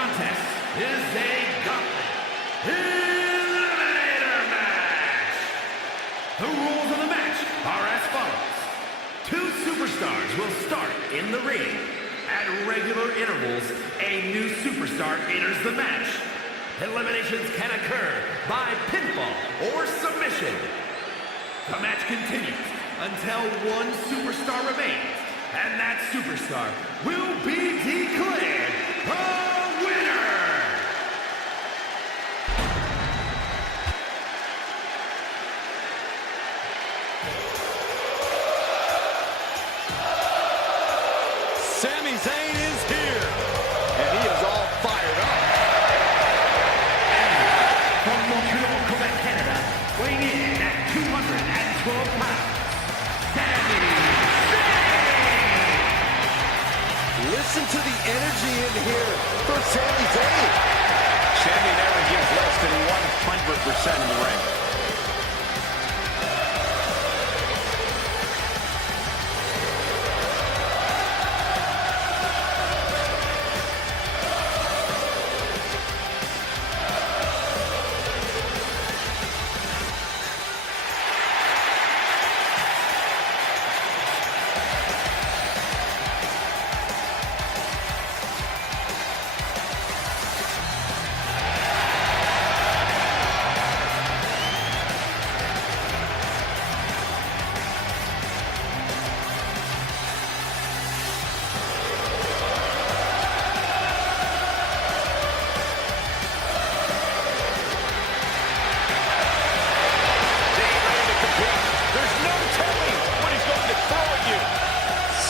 contest is a gauntlet eliminator match. The rules of the match are as follows. Two superstars will start in the ring. At regular intervals, a new superstar enters the match. Eliminations can occur by pinfall or submission. The match continues until one superstar remains, and that superstar will be declared the winner! Sami Zayn is here, and he is all fired up. And from Montreal, Quebec, Canada, weighing in at 212 pounds, Sami Zayn! Listen to the energy in here for Sami Zayn. Sami never gives less than 100% in the ring.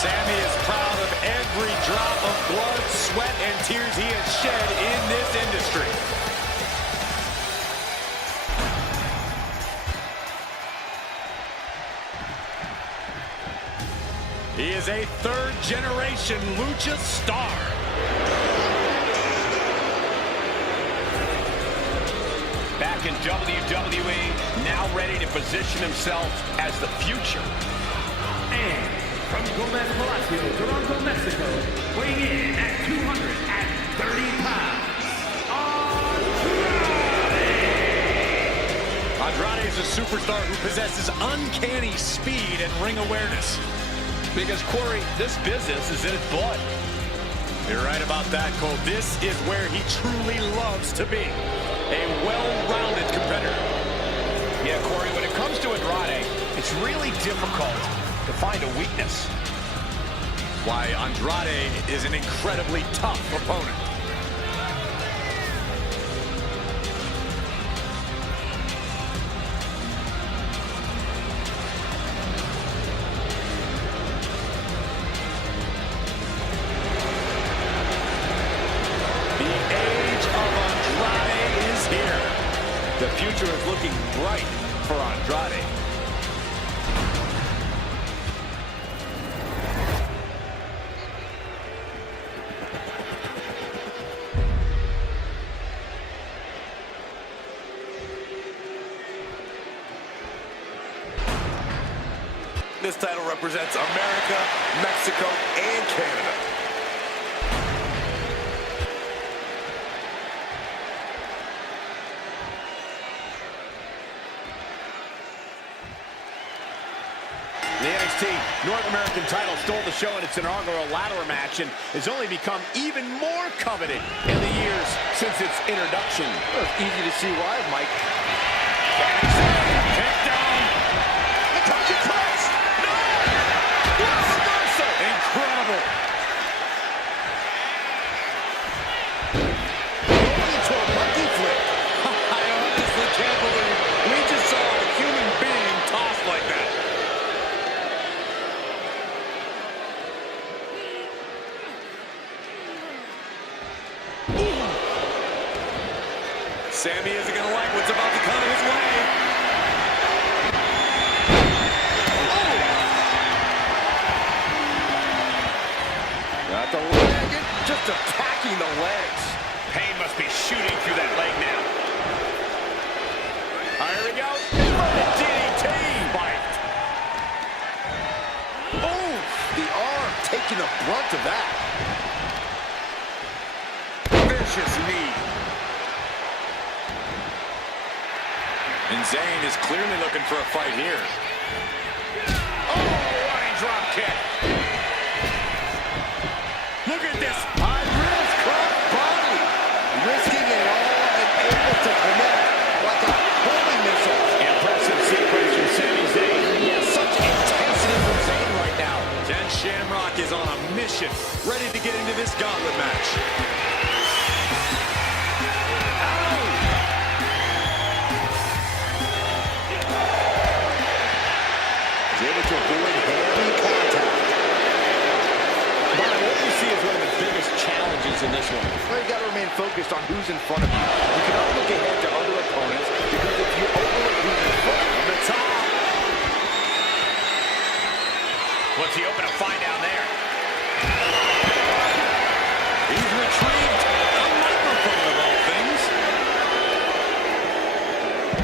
Sami is proud of every drop of blood, sweat, and tears he has shed in this industry. He is a third-generation lucha star. Back in WWE, now ready to position himself as the future. And from Gomez Palacio, Toronto, Mexico, weighing in at 230 pounds, Andrade! Andrade is a superstar who possesses uncanny speed and ring awareness. Because, Corey, this business is in his blood. You're right about that, Cole. This is where he truly loves to be. A well-rounded competitor. Yeah, Corey, when it comes to Andrade, it's really difficult to find a weakness. Why, Andrade is an incredibly tough opponent. The age of Andrade is here. The future is looking bright for Andrade. This title represents America, Mexico, and Canada. The NXT North American title stole the show in its inaugural ladder match and has only become even more coveted in the years since its introduction. Well, it's easy to see why, Mike. Kick down. The Cody Clutch! No! Yes! Reversal! Incredible. Going into a monkey flip. I honestly can't believe we just saw a human being tossed like that. Sami isn't going to like what's about to come his way. Got the leg, just attacking the legs. Pain must be shooting through that leg now. Here we go. DDT. Spiked. Oh, the arm taking the brunt of that. vicious knee. And Zayn is clearly looking for a fight here. Oh, running drop kick. Look at this. High risk cross-body. Risking it all and able to connect like a homing missile. Impressive sequence from Sami Zayn. Yeah, such intensity from Zayn right now. Ken Shamrock is on a mission, ready to get into this gauntlet match. He's able to avoid heavy contact. Bob, what do you see as one of the biggest challenges in this one? Well, you got to remain focused on who's in front of you. You cannot look ahead to other opponents because if you overlook who's in front of the top. What's he open to find down there? He's retrieved a microphone of all things.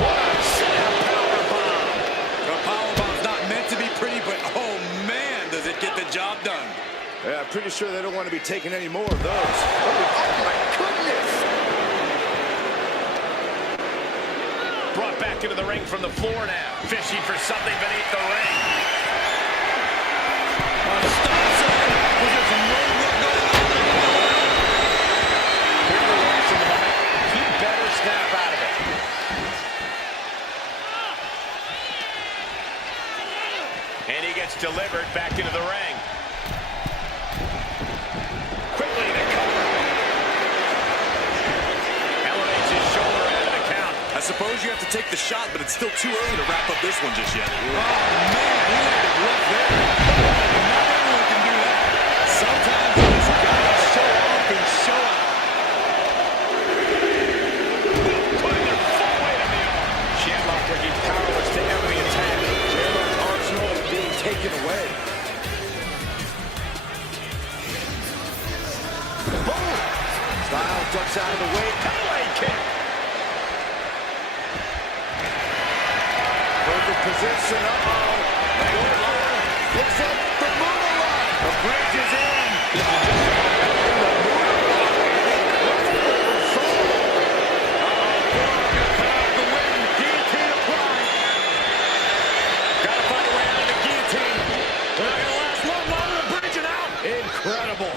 What a snap powerbomb. The powerbomb's not meant to be pretty, but oh man, does it get the job done. Yeah, I'm pretty sure they don't want to be taking any more of those. Oh my goodness! Brought back into the ring from the floor now. Fishing for something beneath the ring. And he gets delivered back into the ring. Quickly the cover. Elevates his shoulder out of the count. I suppose you have to take the shot, but it's still too early to wrap up this one just yet. Oh, man, he landed rough there. Not everyone can do that. Sometimes you just gotta show off and show out. Putting their full weight on the arm. Shamrock looking powerless to end the attack. Shamrock's arsenal is being taken away. Boom! Styles ducks out of the way. Leg kick. Perfect position. Uh-oh. Looks like the moonlight. The bridge is in. Incredible.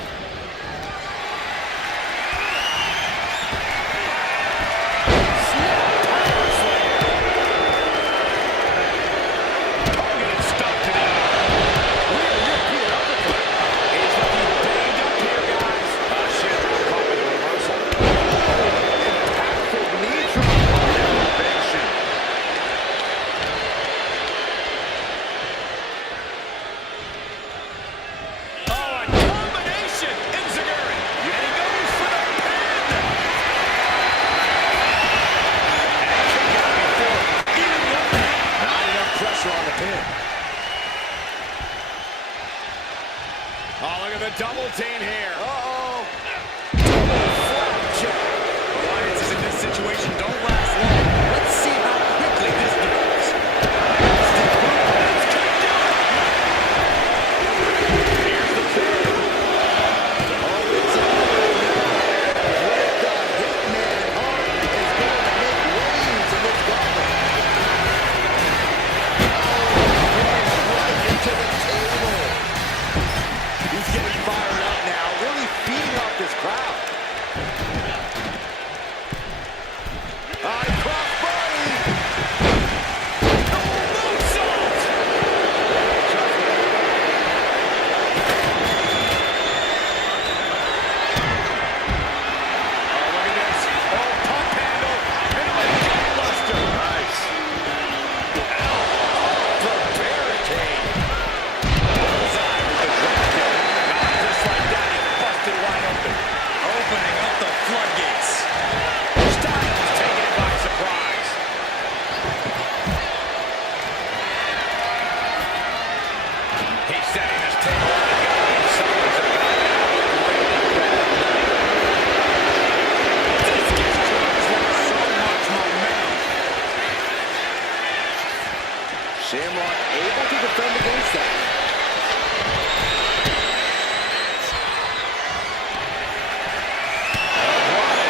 Oh, look at the double team here. Uh-oh. Double flapjack. Alliances in this situation don't last long. Let's see how quickly this develops. Here's the pin. Oh, it's over now. What the Hitman Hart is going to make waves in this gauntlet. Oh, right into the table. He's getting fired up now, really feeding off this crowd. Crossbody. Moonsault. Oh, look at this. Oh, pump handle. Into a gutbuster. Nice. Ow. The barricade. Bullseye with the drop kick. Just like that, he busted wide open. Opening up the floodgates. Styles taking it by surprise. He's setting his table up again. Someone's about to have a great bad night. This gives Crossroads so much momentum. Shamrock able to defend against that. Right.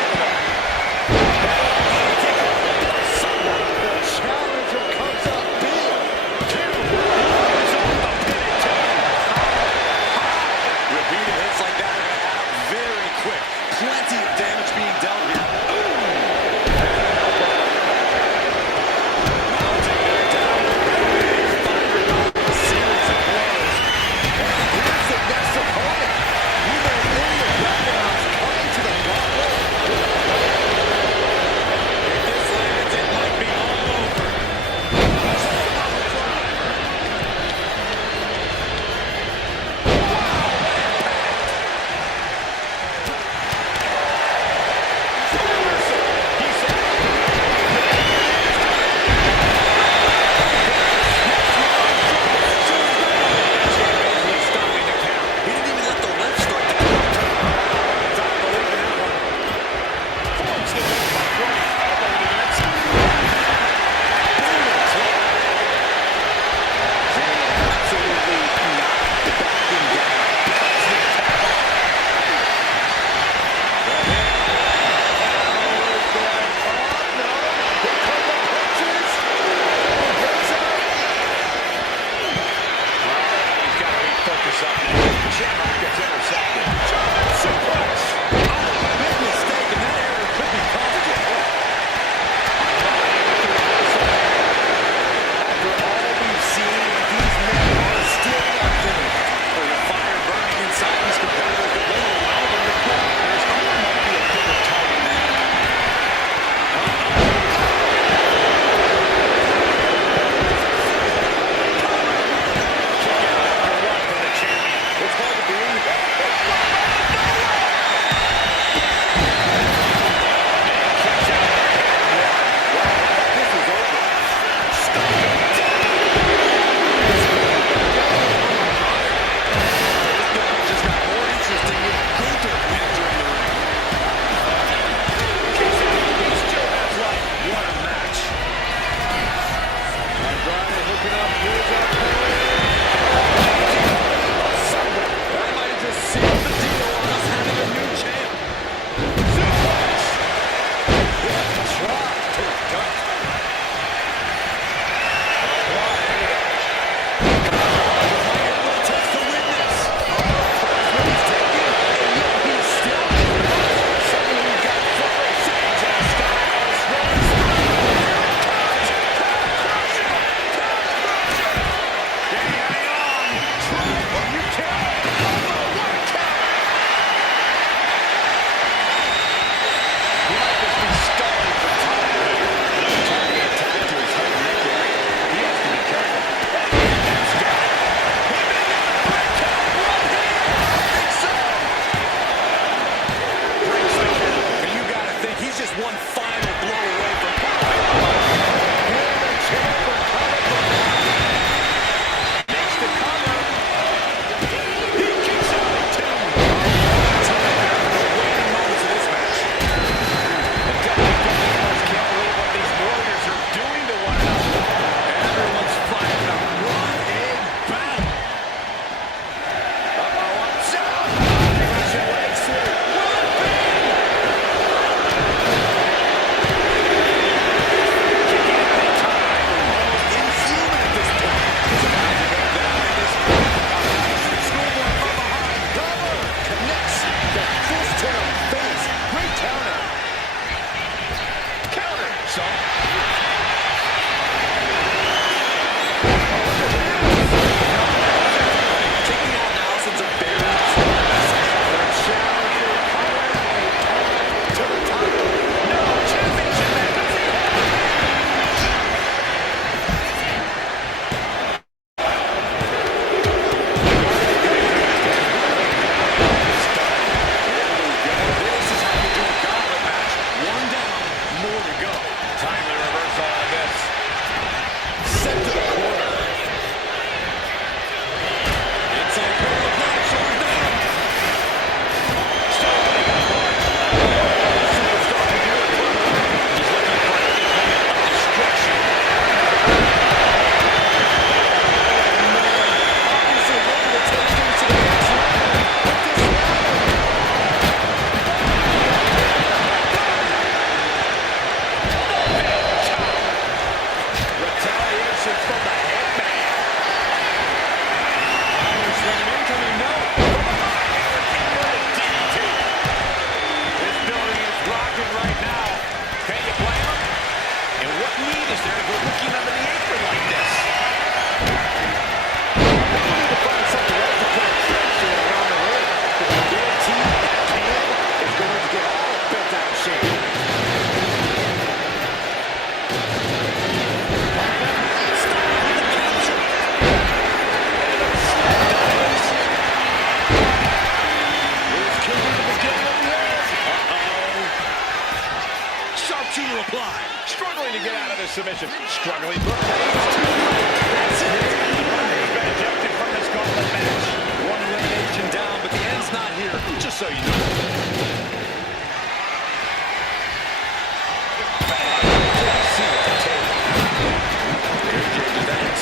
submission. Struggling. That's it. He's been ejected from this gauntlet match. One elimination down, but the end's not here, just so you know.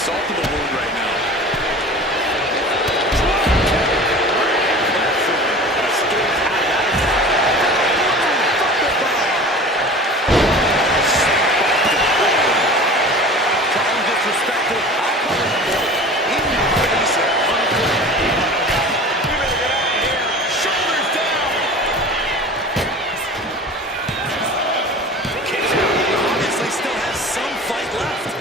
Salt to the wound right now. Disrespectful. I'll call it in your face. Unclear. You better get out of here. Shoulders down. Kicks out. Obviously still has some fight left.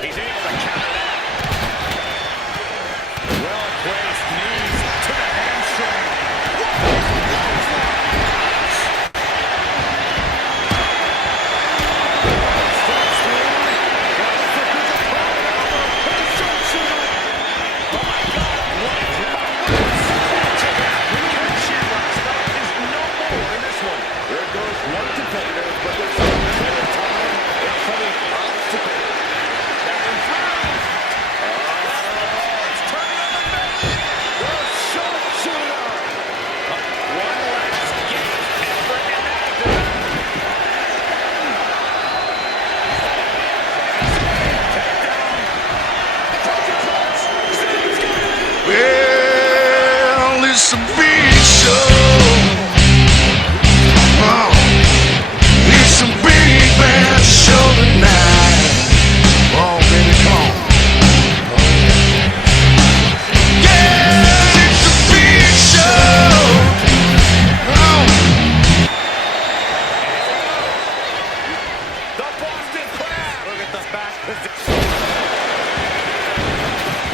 He's able to counter that. Well placed knees to the hamstring. Well, it's a big show. Oh, it's a big bad show tonight. Oh, baby, come on. Yeah, it's a big show. Oh. The Boston Crab. Look at the back position.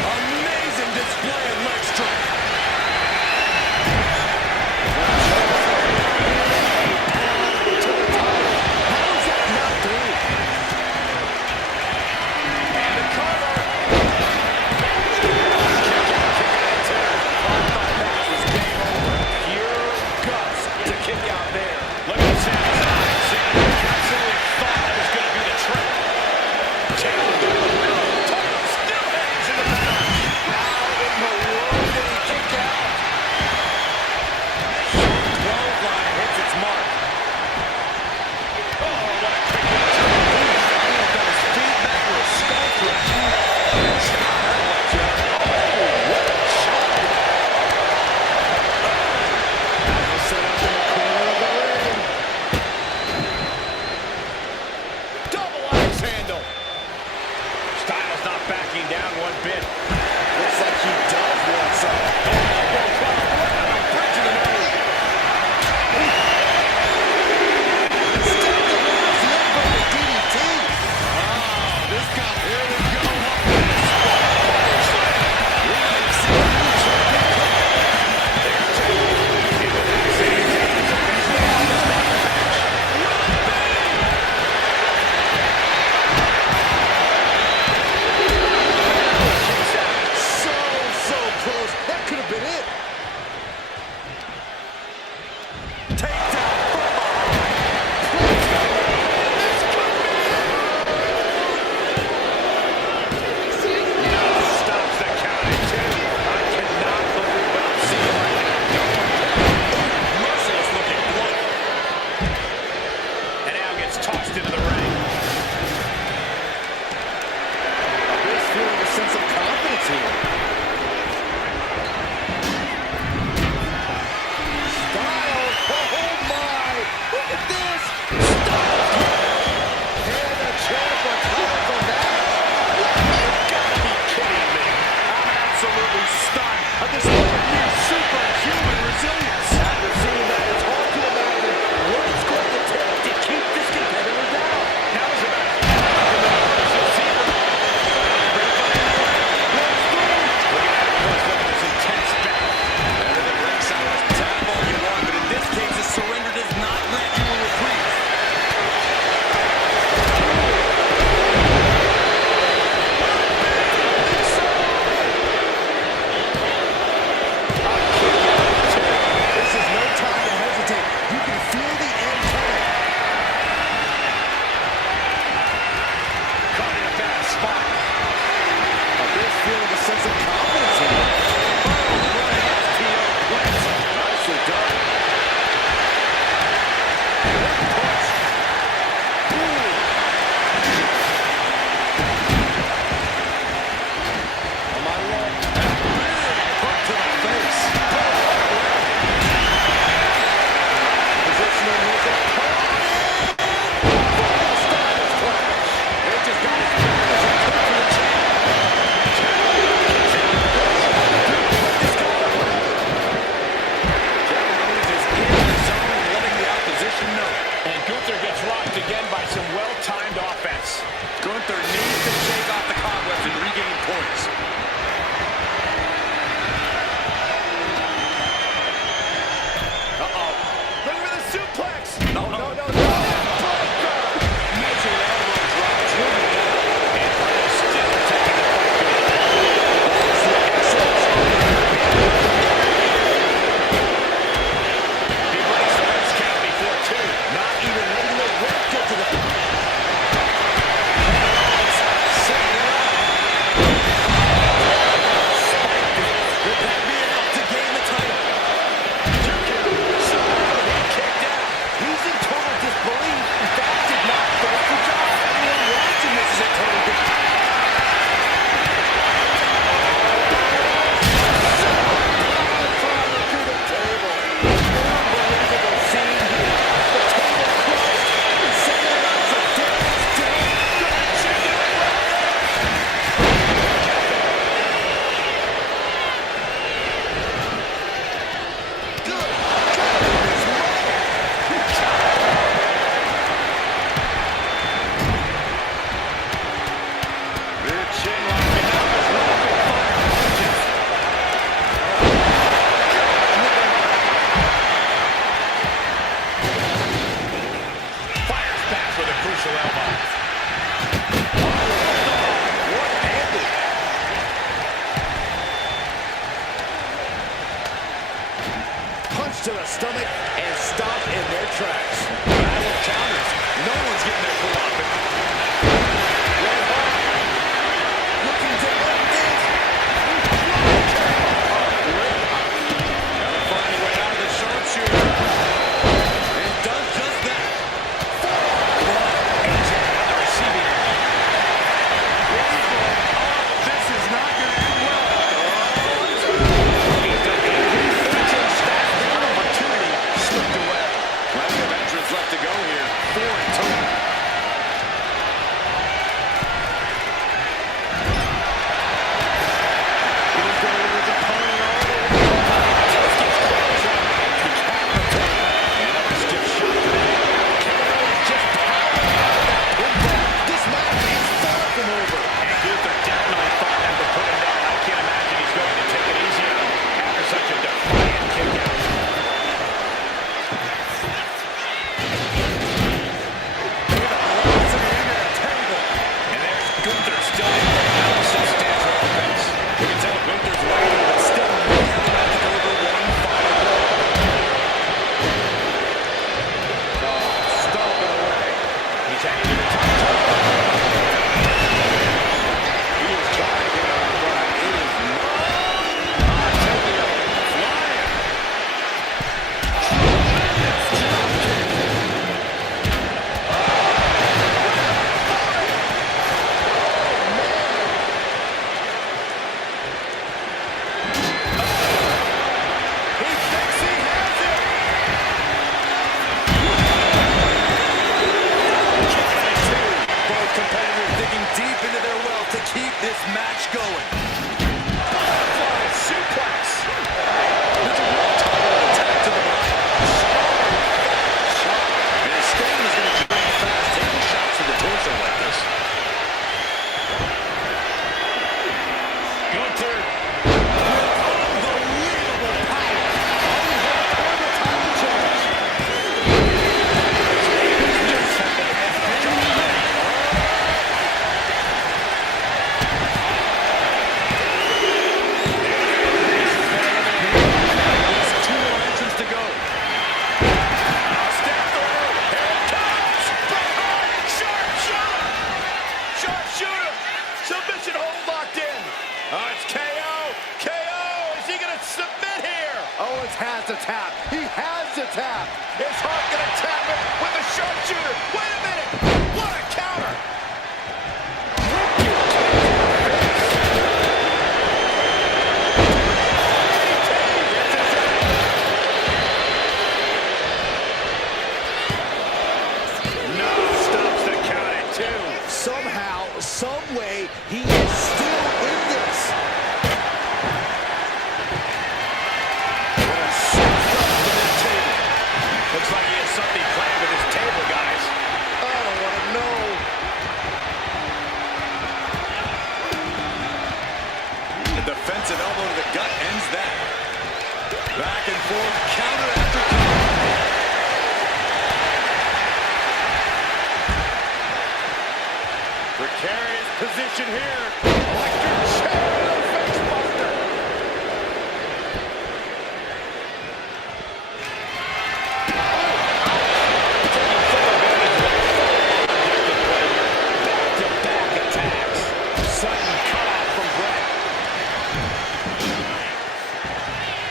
Amazing display of leg strength. How is that not through? And the cover. I thought that was game over. Pure guts to kick out there. Look at Sam's eyes. Sam absolutely thought that was going to be the trick. Challenge. needs to shake off the cobwebs and regain points. Uh-oh. Look for the suplex. No. Major elbow drop. And Riddle still taking the fight to the He breaks the first count before two. Not even letting the ref get to the... Would that be enough to gain the title? He's in total disbelief. That did not force the job. Everyone watching this is in total disbelief. To the table. Unbelievable scene here. The table crushed. And someone else a damage down. Good God, this man. Good chin lock. And now there's rapid fire punches. Fires back with a crucial elbow. One-handed. Punch to the stomach and stop in their tracks. Battle of counters. No one's getting their full offense. Looking to end this. Finding a way out of the sharpshooter. And does just that. AJ on the receiving end. This is not going to end well. He's done AJ's fortune stacked. One opportunity slipped away. Plenty of entrance left to go here. 4 in total. He's going with his opponent all the way. Just gets clothesline. Decapitated. Another stiff shot to the head. KO is just powering out of that pinfall. This match is far from over. And Gunther definitely thought that would put him down. I can't imagine he's going to take it easy on him after such a defiant kick out. And there's Gunther still able to mount substantial offense. You can tell Gunther's waiting, but still may have enough to deliver one final blow. Stomping away. He's heading to the top. He is trying to get on, but it is He thinks he has it. Both competitors digging deep into their well to keep this match going. Butterfly suplex. There's a real title attack to the body. And Sting is going to bring fast, taking shots to the torso like this. Gunther with unbelievable power. Two more entrants to go. Step through. Here it comes. Sharpshooter. Sharpshooter. Submission hold locked in. It's KO. KO. Is he going to submit here? Owens has to tap. He has to tap. Is Hart going to tap him with a sharpshooter? Wait a minute. What a counter. No, stops the count at 2. Somehow, some way, he is still in this. Looks like he has something planned with his table, guys. I don't want to know. Defensive elbow to the gut ends that. Back and forth, counter after counter. Precarious position here. Electric chair to the face buster. Back-to-back attacks. Sudden cutoff from Bret.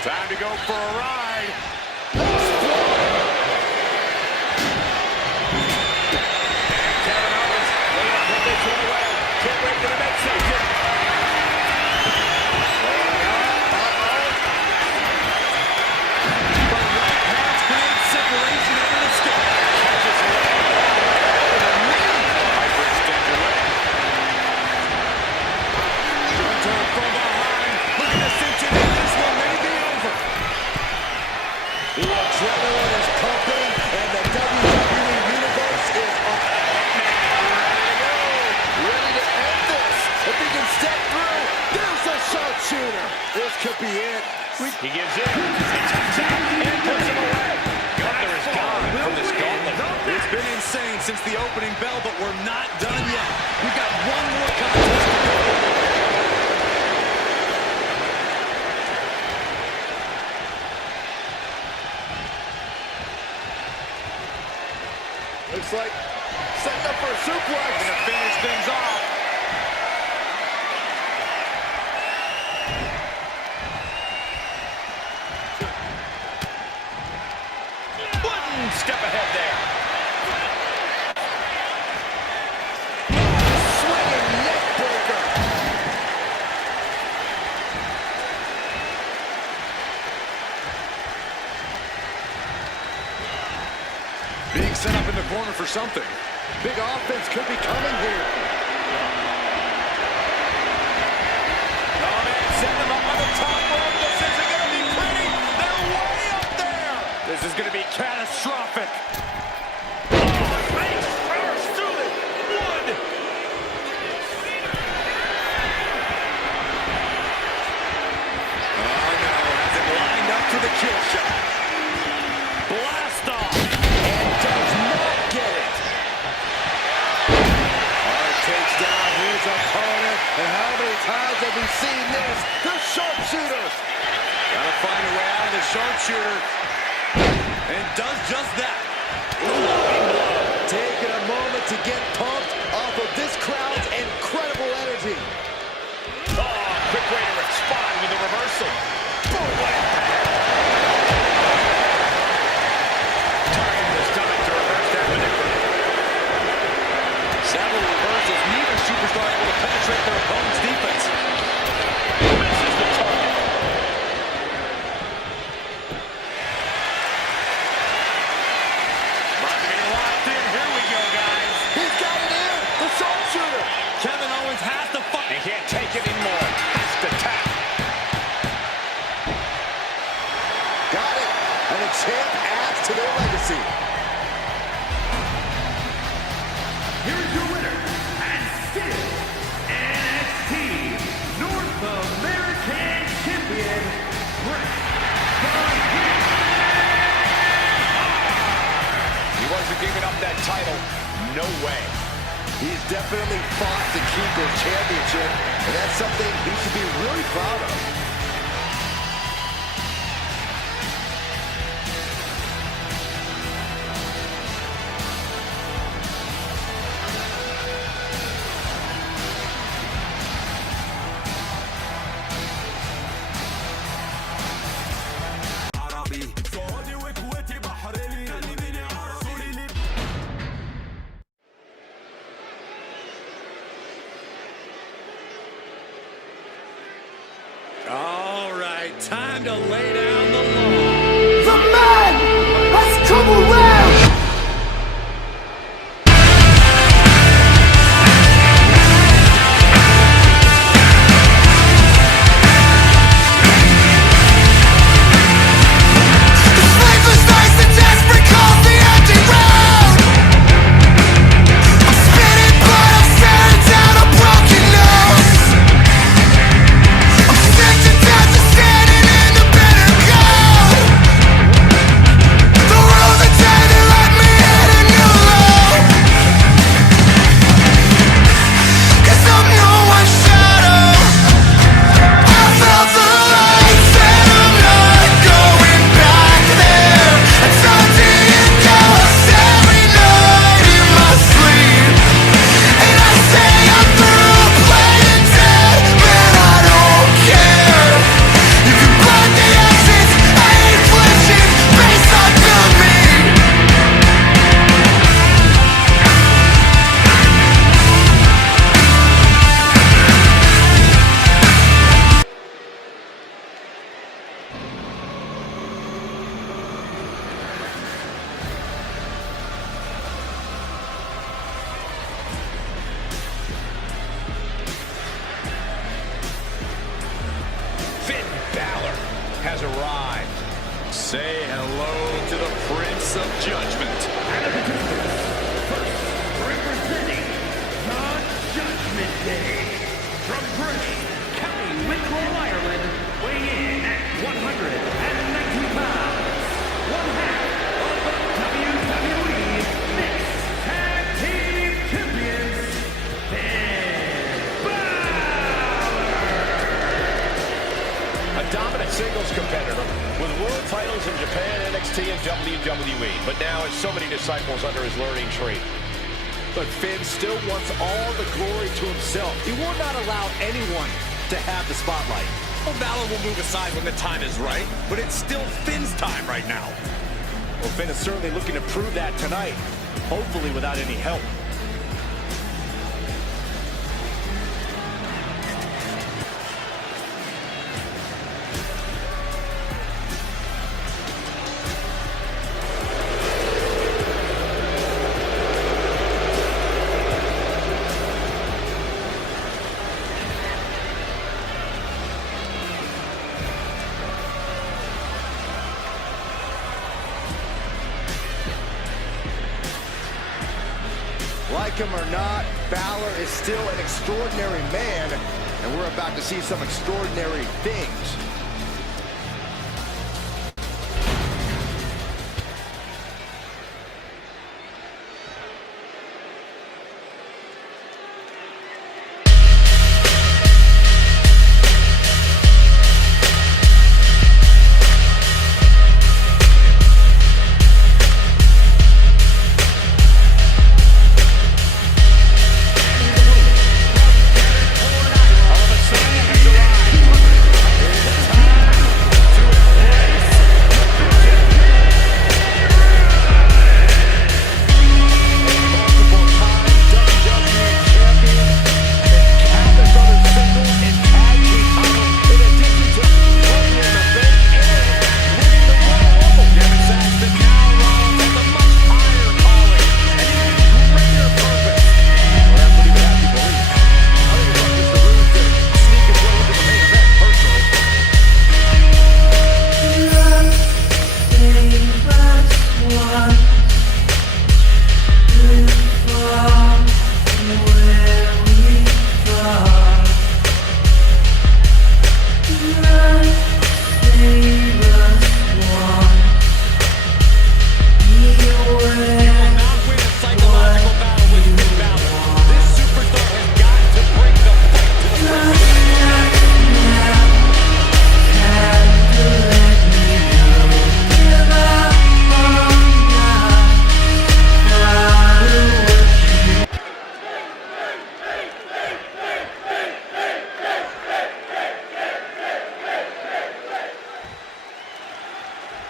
Time to go for a ride. And Kevin Owens ready to put this one away. Can't wait for the midsection. The right hands create separation over the skin. Catches it. Hyperextend your leg. Hunter from behind. Looking to cinch it in. This one may be over. The adrenaline is pumping, and the WWE Universe is up. Ready to end this. If he can step through, there's a sharpshooter. This could be it. He gives in. He taps out and puts him away. Gunther is gone from this gauntlet. It's been insane since the opening bell, but we're not done yet. We've got one more contest to go. Looks like setting up for a suplex. Gonna finish things off. One step ahead there. Swinging neck breaker. Being set up in the corner for something. Big offense could be coming here. Oh, man, setting them up on the top rope. This isn't going to be pretty. They're way up there. This is going to be catastrophic. Face first through it. One. Oh, no. Has it lined up for the kill shot. Blast off. And does not get it. Hart takes down his opponent. And how many times have we seen this? The sharpshooter. Gotta find a way out of the sharpshooter. And does just that. Taking a moment to get pumped off of this crowd's incredible energy. Oh, quick way to respond with a reversal. Boom, what impact. Targeting the stomach to reverse that maneuver. Several reversals. Neither superstar able to penetrate their opponent's defense. Misses the target. About to be locked in. Here we go, guys. He's got it in. The sharpshooter. Kevin Owens has to fight. He can't take it anymore. Has to tap. Got it. And the champ adds to their legacy. Here is your winner, and still NXT North American Champion, Bret the Hitman Hart. He wasn't giving up that title. No way. He's definitely fought to keep his championship, and that's something he should be really proud of. All right, time to lay down the law. The man has come around! Sick Say hello to the Prince of Judgment. And the participants, first representing the Judgment Day, from Bray, County Wicklow, Ireland, weighing in at 190 pounds, one half of the WWE Mixed Tag Team Champions, Finn Balor. A dominant singles competitor with world titles in Japan, NXT, and WWE. But now has so many disciples under his learning tree. But Finn still wants all the glory to himself. He will not allow anyone to have the spotlight. Well, Balor will move aside when the time is right, but it's still Finn's time right now. Well, Finn is certainly looking to prove that tonight, hopefully without any help. Like him or not, Balor is still an extraordinary man, and we're about to see some extraordinary things.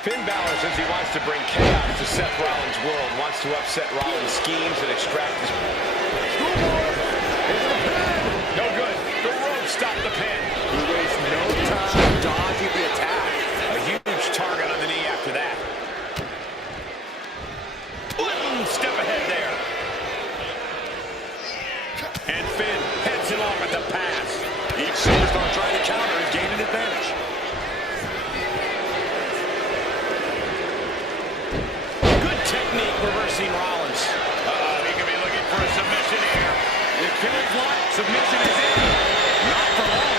Finn Balor says he wants to bring chaos to Seth Rollins' world, wants to upset Rollins' schemes and extract his... No good. The rope stopped the pin. He wastes no time dodging the attack. A huge target on the knee after that. Boom! Step ahead there. And Finn heads it off at the pass. Each superstar trying to counter and gain an advantage. Good technique reversing Rollins. He could be looking for a submission here. It feels like submission is in. Not for long.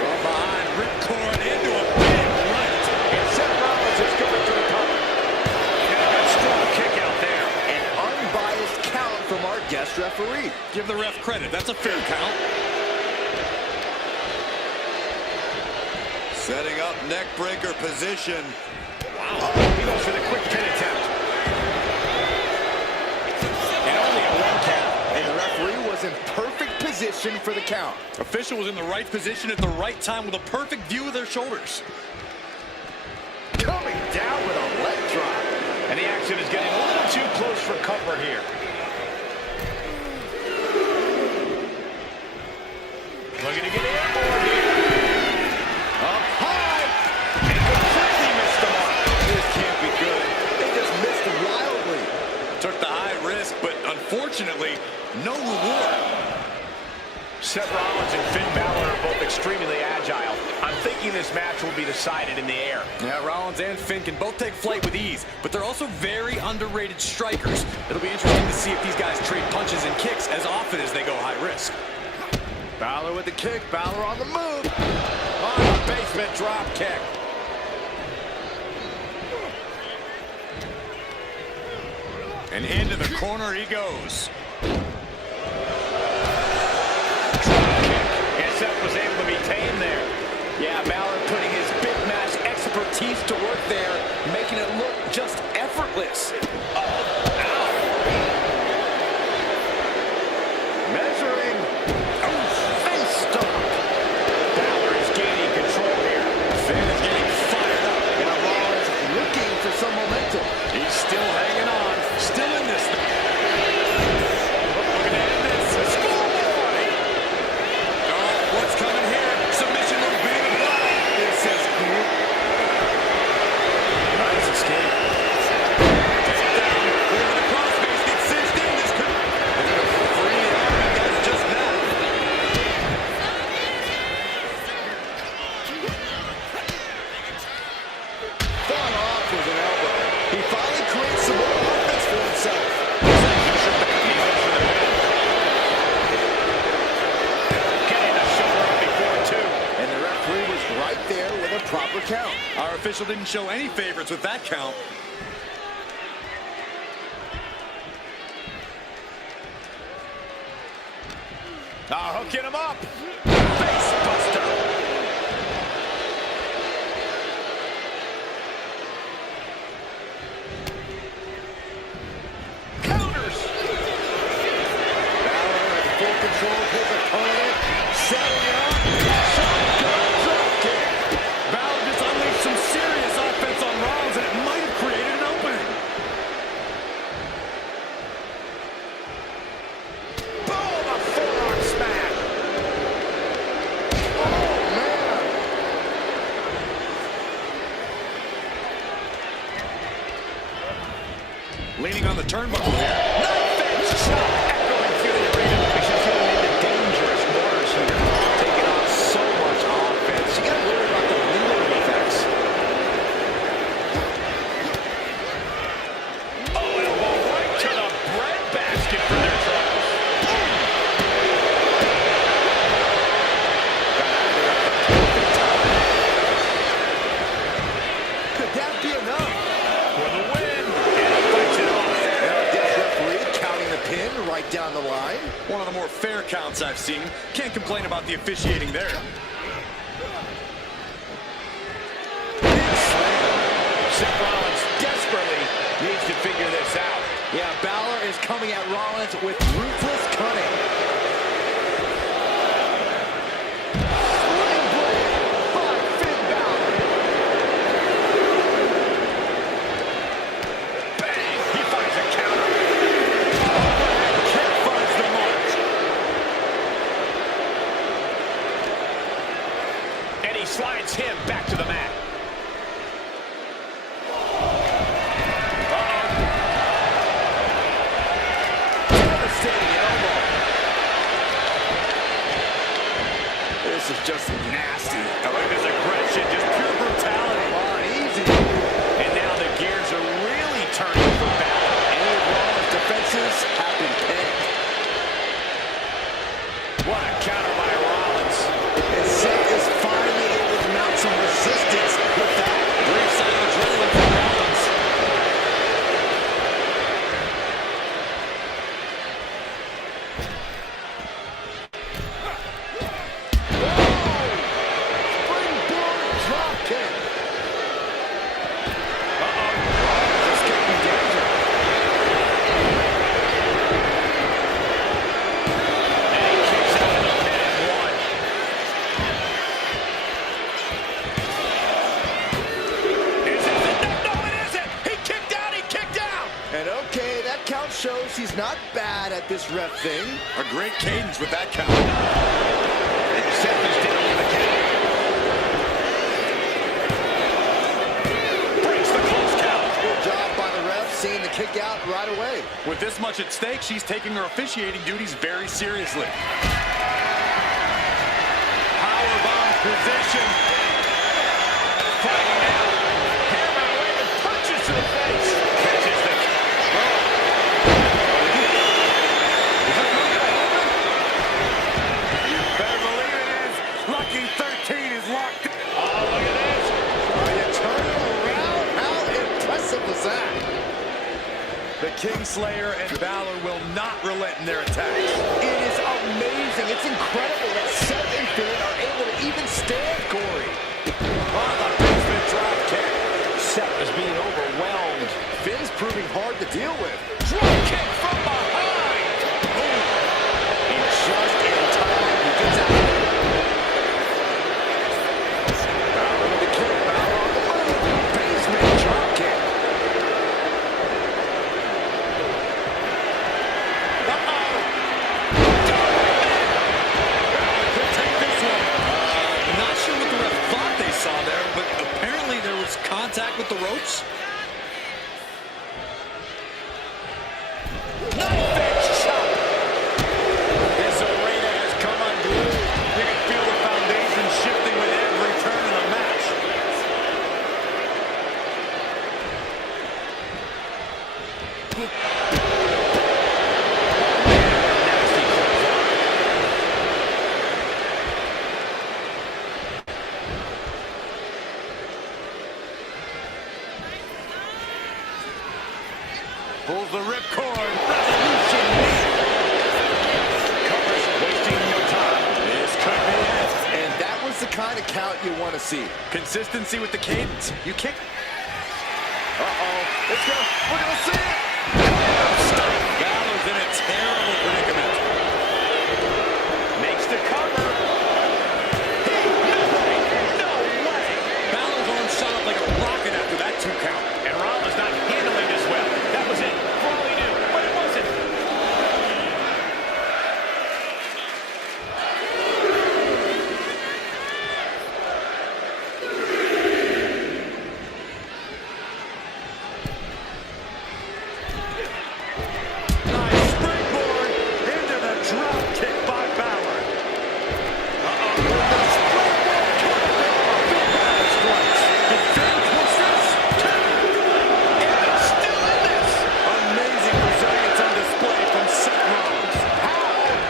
From behind, ripcord into a big right. And Seth Rollins is going for the cover. Getting a strong kick out there. An unbiased count from our guest referee. Give the ref credit. That's a fair count. Setting up neck breaker position. Wow. He goes for the quick pin attempt. And only a one count. And the referee was in perfect position for the count. Official was in the right position at the right time with a perfect view of their shoulders. Coming down with a leg drop. And the action is getting a little too close for comfort here. Looking to get airborne here. Up high. And completely missed the mark. This can't be good. They just missed it wildly. Took the high risk, but unfortunately, no reward. Seth Rollins and Finn Balor are both extremely agile. I'm thinking this match will be decided in the air. Yeah, Rollins and Finn can both take flight with ease, but they're also very underrated strikers. It'll be interesting to see if these guys trade punches and kicks as often as they go high risk. Balor with the kick. Balor on the move. On the basement drop kick. And into the corner he goes. Seth was able to be tamed there. Yeah, Balor putting his big match expertise to work there, making it look just effortless. Measuring. Face stomp. Balor is gaining control here. Finn is getting fired up. Now Rollins looking for some momentum. He's still hanging on, still in this thing. Looking to end this. A schoolboy! Oh, what's coming here? Submission will be applied. This is good. Nice escape. Takedown. Over the crossface, gets cinched in. This could... They're going to free it up, and does just that. Fought off with an elbow. He finally creates some more offense for himself. Getting the shoulder up before two. And the referee was right there with a proper count. Our official didn't show any favorites with that count. Hooking him up. Face buster. Counters. Balor in full control of his opponent. Setting it up. Shotgun drop kick. Balor just unleashed some serious offense on Rollins, and it might have created an opening. Boom, a forearm smack. Oh, man. Leaning on the turnbuckle here. Knife-edge shot echoing through the arena. She's getting into dangerous waters here. Taking off so much offense. You gotta worry about the lingering effects. Oh, elbow right to the breadbasket for their troubles. Could that be enough? For the win. And he fights it off. Now this referee counting the pin right down the line. One of the more fair counts I've seen. Can't complain about the officiating there. Seth Rollins desperately needs to figure this out. Yeah, Balor is coming at Rollins with ruthless cunning. Springboard by Finn Balor. Bang! He finds a counter. Overhead kick finds the mark. And he slides him back to the mat. Devastating elbow. This is just nasty. Look at his aggression, just pure brutality. Come on, easy. And now the gears are really turning for Balor. Any of Rollins' defenses have been pegged. What a counter by Rollins. And Seth is finally able to mount some resistance with that. Brief sign of adrenaline for Rollins. Springboard drop kick. Rollins escaping danger. And he kicks out of the pin at one. Is it? No, it isn't. He kicked out. He kicked out. And okay, that count shows he's not bad at this ref thing. A great cadence with that count. Seth is down with the count. Breaks the close count. Good job by the ref seeing the kick out right away. With this much at stake, she's taking her officiating duties very seriously. position. Fighting now. Hammer away with punches to the face. Catches the... You better believe it is. Lucky 13 is locked. Oh, look at this. Are you turning around? How impressive was that? The Kingslayer and Balor will not relent in their attacks. It is amazing. It's incredible that Seth and Finn are able to even stand Corey. On the basement drop kick. Seth is being overwhelmed. Finn's proving hard to deal with. Drop kick from behind. Just in time. He gets out of it. Balor with the kick. Balor on the move. Basement drop kick. Not sure what the ref thought they saw there, but apparently there was contact with the ropes. Knife edge chop. This arena has come unglued. You can feel the foundation shifting with every turn in the match. Pulls the ripcord. Resolution. Covers, wasting no time. This could be it. And that was the kind of count you want to see. Consistency with the cadence. You kick. Let's go. We're going to see it. Balor's in a terrible predicament. Makes the cover. No way. Balor's arm shot up like a rocket after that 2 count. And Rollins not handling this well. That was it. For all he knew. But it wasn't. Nice springboard into the drop kick by Balor. Amazing resilience on display from Seth Rollins. How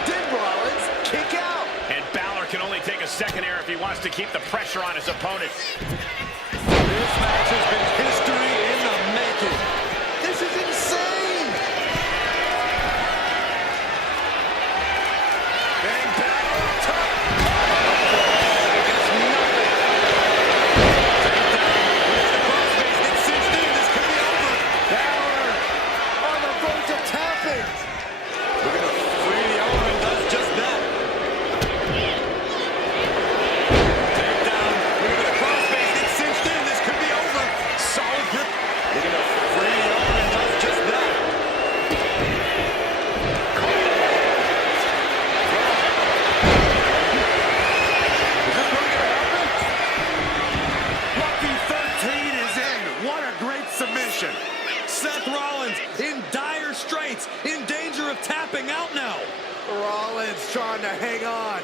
did Rollins kick out? And Balor can only take a second here if he wants to keep the pressure on his opponent. This match has been history in the making. This is insane. And Balor on top. Balor on the verge of tapping. We're going to free the element, does just that. Takedown. Look at the crossface. It's cinched in. This could be over. Solid grip. We're going to free the element, does just that. Is this really going to happen? Lucky 13 is in. What a great submission. Seth Rollins in dire straits, in danger of tapping out now. Rollins trying to hang on.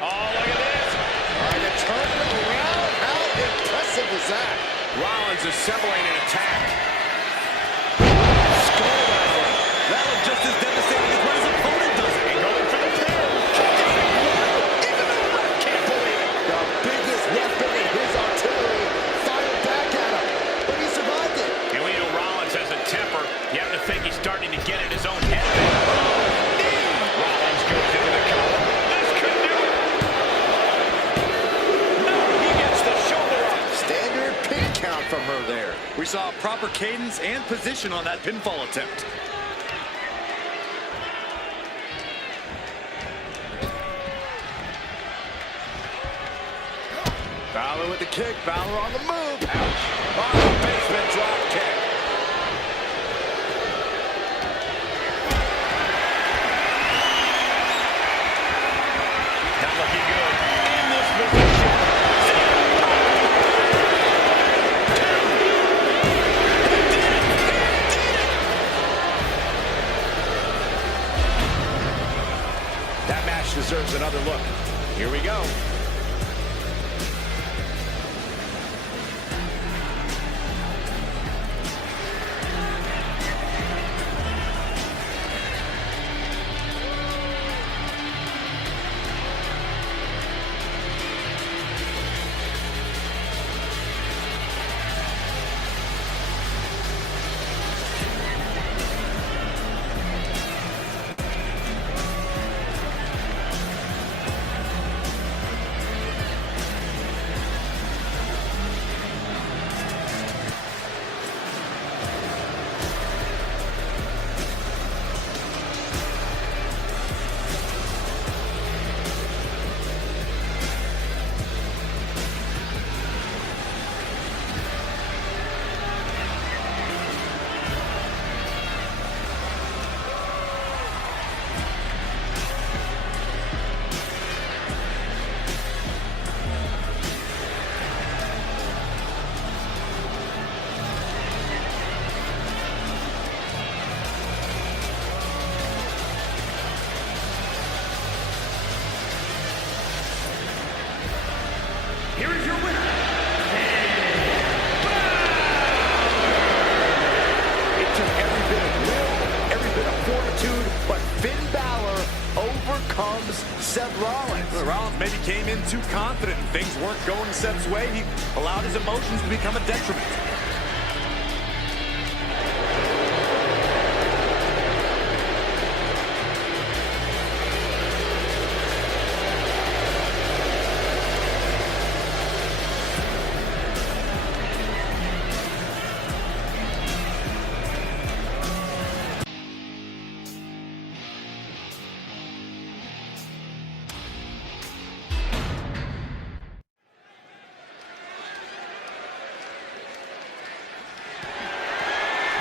Oh, look at this. Are you turning around? How impressive was that? Rollins assembling an attack. That was just as devastating as when his opponent does it. And going for the pin. Even the ref can't believe it. The biggest weapon in his artillery fired back at him, but he survived it. And we know Rollins has a temper. You have to think he's starting to get in his own head. Rollins goes into the cover. This could do it. No, he gets the shoulder up. Standard pin count from her there. We saw proper cadence and position on that pinfall attempt. Balor with the kick. Balor on the move. On the basement drop kick. Not looking good. In this position. another look. Here we go. Here is your winner, It took every bit of will, every bit of fortitude, but Finn Balor overcomes Seth Rollins. Well, Rollins maybe came in too confident and things weren't going Seth's way. He allowed his emotions to become a detriment.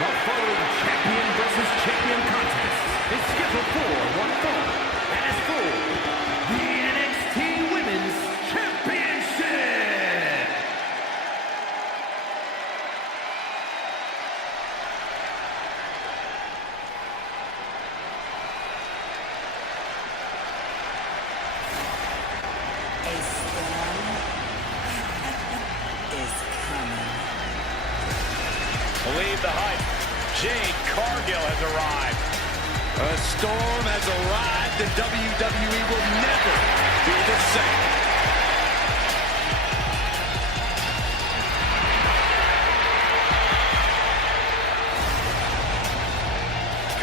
the following champion versus champion contest is scheduled for one fall and is for the NXT Women's Championship. A storm is coming. Believe the hype. Jade Cargill has arrived. A storm has arrived and WWE will never be the same.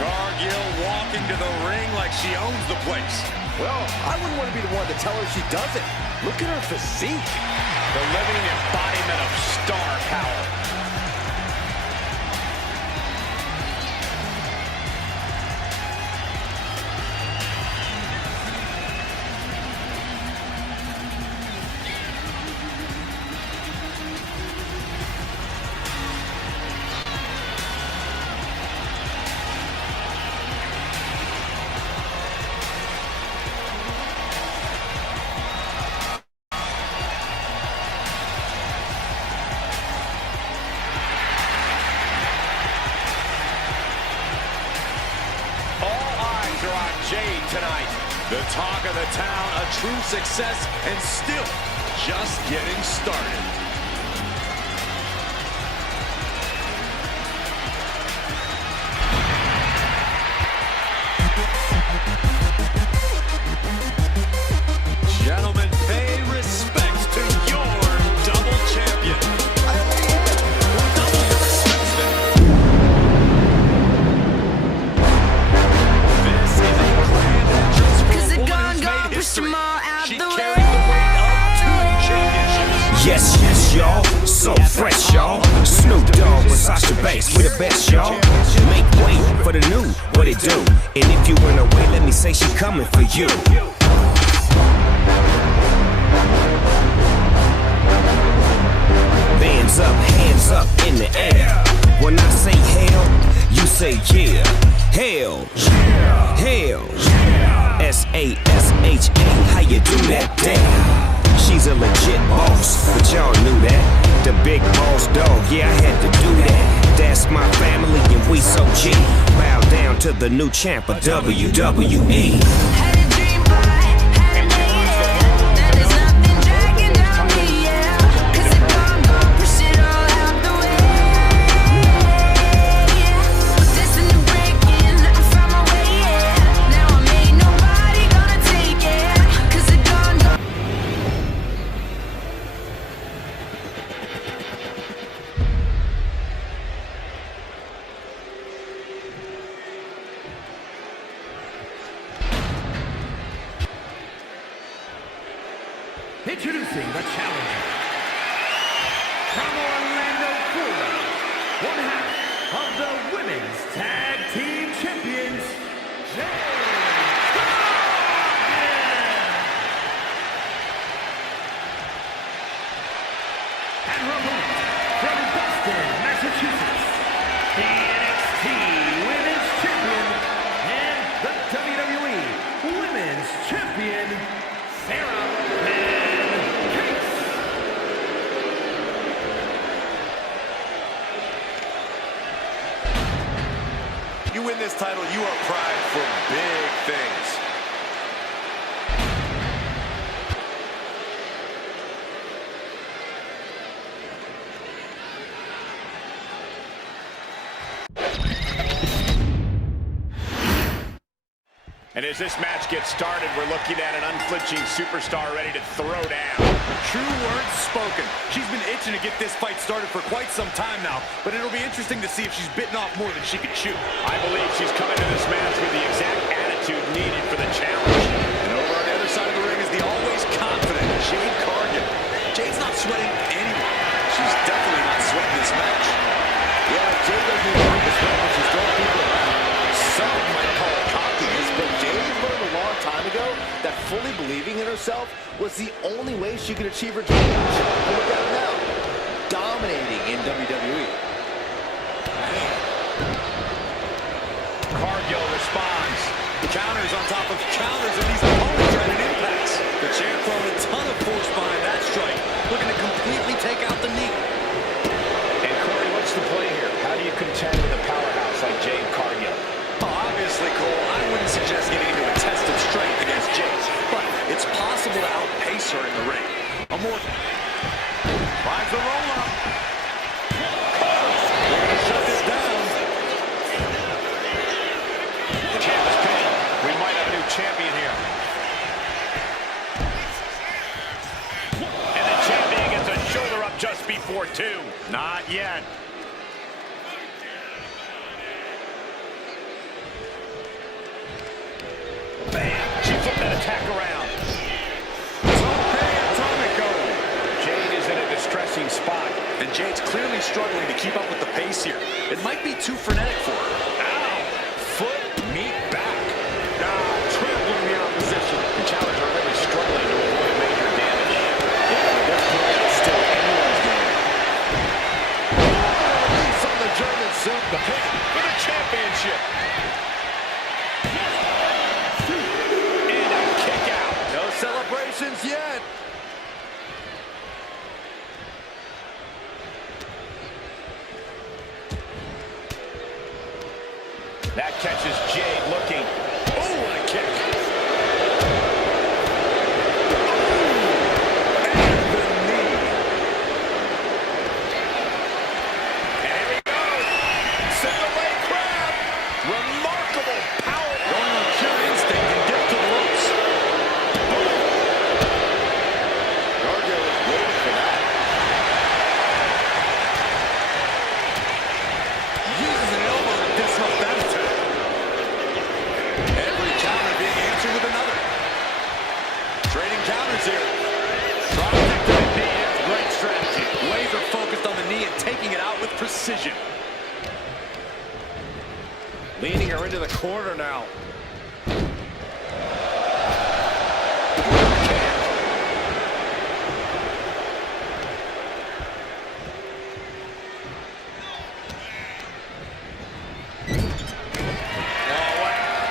Cargill walking to the ring like she owns the place. Well, I wouldn't want to be the one to tell her she doesn't. Look at her physique. The living embodiment of star power. Jade tonight. The talk of the town, a true success, and still just getting started. Gentlemen, pay respects to your double champion. Double your respects then. This is a grand entrance for a woman who's made history. She carries the weight of 2 championships. Yes, yes, y'all. So fresh, y'all. Snoop Dogg with Sasha Banks, we the best, y'all. Make way for the new, what it do? And if you run away, let me say she coming for you. Hands up in the air. When I say hell, you say yeah. Hell, hell, S-A-S-H-A, how you do that? Damn, she's a legit boss, but y'all knew that. The big boss dog, yeah, I had to do that. That's my family and we so G. Bow down to the new champ of WWE. Had a dream, boy, had a Introducing the challenger. From Orlando, Florida, one half of the Women's Tag Team Champions, Jade Cargill. And her opponent from Boston, Massachusetts, the NXT Women's Champion and the WWE Women's Champion, Sarah Pancakes. You win this title, you are primed for big things. And as this match gets started, we're looking at an unflinching superstar ready to throw down. True words spoken. She's been itching to get this fight started for quite some time now, but it'll be interesting to see if she's bitten off more than she can chew. I believe she's coming to this match with the exact attitude needed for the challenge. And over on the other side of the ring is the always confident Jade Cargill. Jade's not sweating anyone. She's definitely not sweating this match. Yeah, Jade doesn't even like this match when she's throwing people around. Some might call it cockiness, but Jade learned a long time ago that fully believing in herself was the only way she could achieve her dreams. And look at her now, dominating in WWE. Cargill responds. Counters on top of counters, and these opponents are at an impasse. The champ throwing a ton of force behind that strike, looking to completely take out the knee. And Corey, what's the play here? How do you contend with a powerhouse like Jade Cargill? Obviously, Cole, I wouldn't suggest getting into a test of strength against Jade, but it's possible to outpace her in the ring. Finds the roll-up. They're going to shut this down. The champ is pinned. We might have a new champion here. And the champion gets a shoulder up just before 2. Not yet. Bam! She flipped that attack around. Jade is in a distressing spot. And Jade's clearly struggling to keep up with the pace here. It might be too frenetic for her. Ow! Foot, meet back. Trampling the opposition. The challenger really struggling to avoid major damage. This point, it's still anyone's game. Release on the German Super. For the championship. And a kick out. No celebrations yet. That catches Jade looking. Oh, what a kick. And the knee. And here we go. Single leg crab. Remarkable power. Going on pure instinct and get to the ropes. Cargill was waiting for that. Uses an elbow to disrupt that attack. Every counter being answered with another. Trading counters here. Dropping to the knee. That's great strategy. Laser focused on the knee and taking it out with precision. Leading her into the corner now.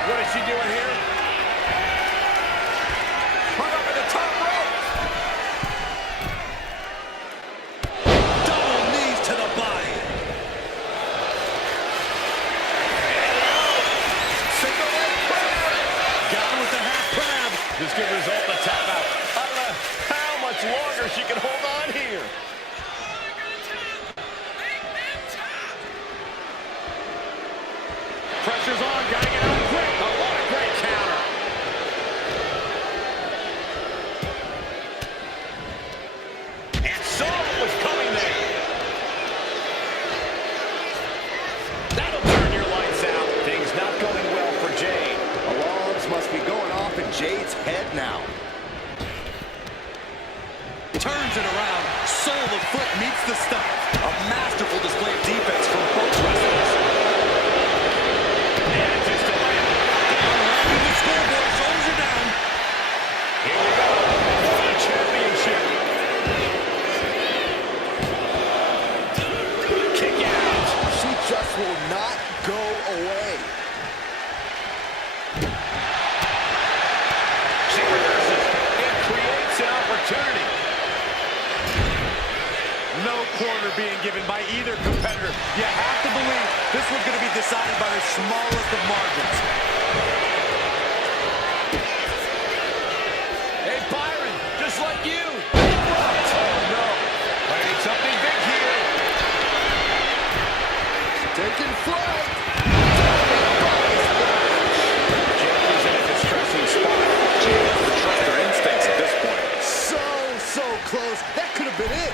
What is she doing here? Hung up at the top rope. Double knees to the body. Single leg crab. Got him with the half crab. This could result in a tap out. I don't know how much longer she can hold on here. Pressure's on. Gotta get out quick. Oh, what a great counter. And saw what was coming there. That'll turn your lights out. Things not going well for Jade. Alarms must be going off in Jade's head now. turns it around. Sole of foot meets the stomach. A masterful display of defense from both wrestlers. And just a layup. Unraveling the scoreboard, shoulders are down. Here we go for the championship. Kick out. She just will not go away. She reverses and creates an opportunity. No quarter being given by either competitor. You have to believe this one's going to be decided by the smallest of margins. Hey, Byron, just like you. Oh, no. Planning something big here. Taking flight. James in a distressing spot. She has to trust her instincts at this point. So close. That could have been it.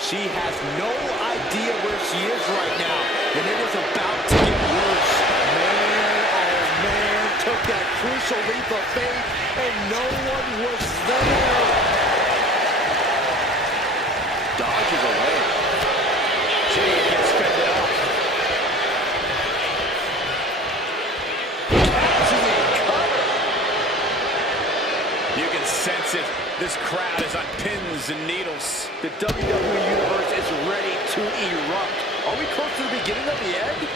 She has no idea where she is right now, and it is about to get worse. Man, oh man, took that crucial leap of faith, and no one was there. Dodges away. Jade gets fended off. You can sense it. This crowd is on pins and needles. The WWE Universe is ready to erupt. Are we close to the beginning of the end?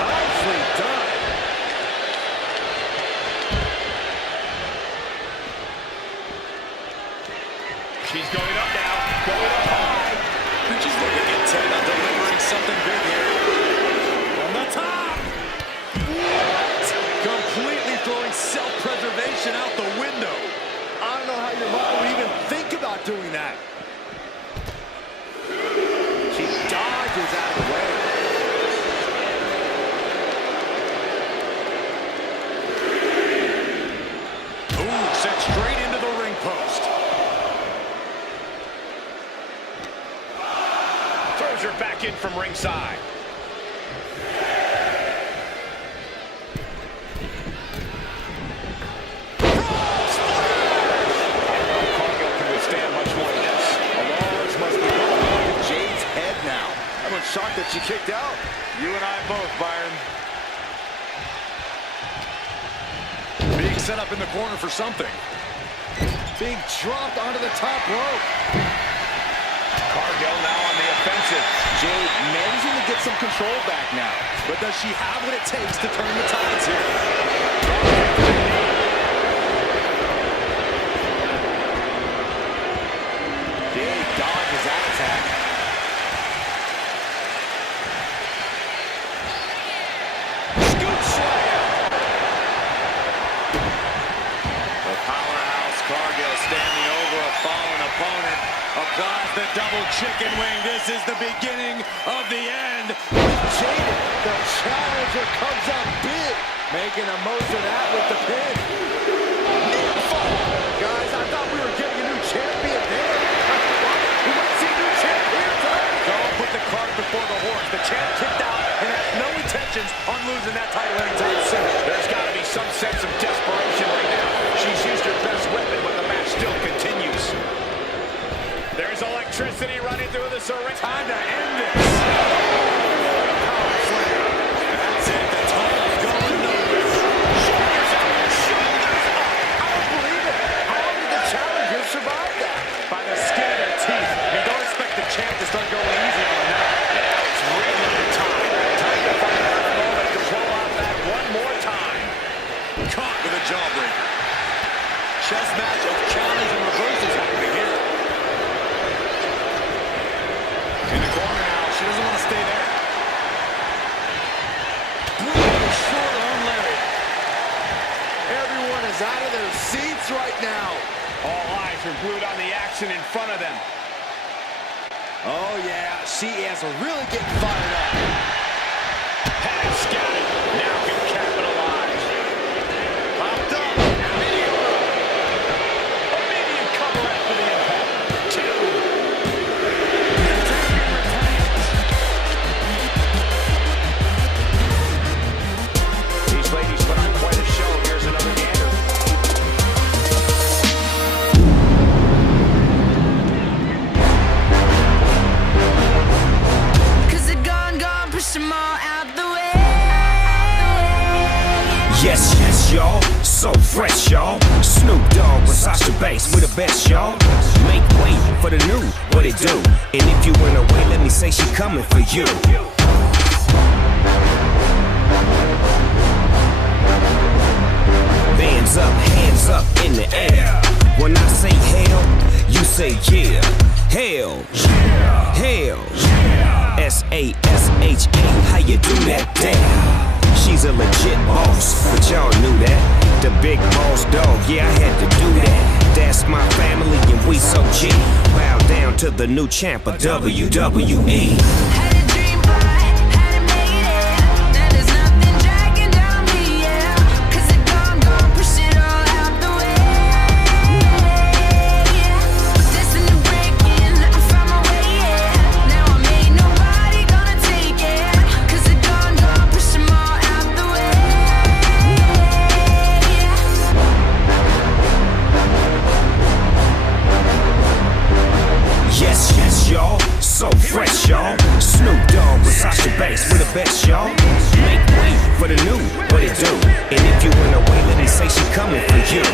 Nicely done. She's going up now. Going up high. She's looking intent on delivering something big here. On the top. What? Completely throwing self-preservation out the window. I don't know how your mom would even think about doing that. She dodges out of the way. Ooh, sent straight into the ring post. Throws her back in from ringside. Cargill can withstand much more than this. Alarms must be going on in Jade's head now. I'm shocked that she kicked out. You and I both, Byron. Being set up in the corner for something. Being dropped onto the top rope. Cargill now on the offensive. Jade managing to get some control back now. But does she have what it takes to turn the tides here? Jade dodges that attack. Scoop slam! The powerhouse Cargill standing over a fallen opponent. Applies the double chicken wing. This is the beginning of the end. Jade, the challenger, comes up big. Making the most of that with the pin. Guys, I thought we were getting a new champion there. We might see a new champion, huh? Don't put the cart before the horse. The champ kicked out and has no intentions on losing that title anytime soon. There's got to be some sense of desperation right now. She's used her best weapon, but the match still continues. There's electricity running through the syringe. Time to end this. Power slam. That's it. The title's going nowhere. Shoulders up. Shoulders up. I don't believe it. How did the challenger survive that? By the skin of their teeth. And don't expect the champ to start going easy on them. It's reload time. Time to find her moment to pull out that one more time. Caught with a jawbreaker. Chess match of counters and reversals happening here. In the corner now. She doesn't want to stay there. Brutal short arm lariat. Everyone is out of their seats right now. All eyes are glued on the action in front of them. Oh, yeah. She is really getting fired up. Has scouted. Now can capitalize. Popped up. A medium cover after the impact. Two. Yes, yes, y'all, so fresh, y'all. Snoop Dogg with Sasha Banks, we the best, y'all. Make way for the new, what it do? And if you went away, let me say she coming for you. Hands up in the air. When I say hell, you say yeah. Hell, hell, S-A-S-H-A, how you do that there? She's a legit boss, but y'all knew that. The big boss dog, yeah, I had to do that. That's my family and we so G. Bow down to the new champ of WWE. Had a dream, but hadn't made it. Now there's nothing dragging down me, yeah. 'Cause it gone, push it all out the way. Destined to break in, I found my way, yeah. Now I ain't nobody gonna take it. 'Cause it gone, push them all out the way. Yes, yes, y'all, so fresh, y'all. Snoop Dogg with Sasha Banks, we the best, y'all. Make way for the new, what it do? And if you went away, let me say she coming for you.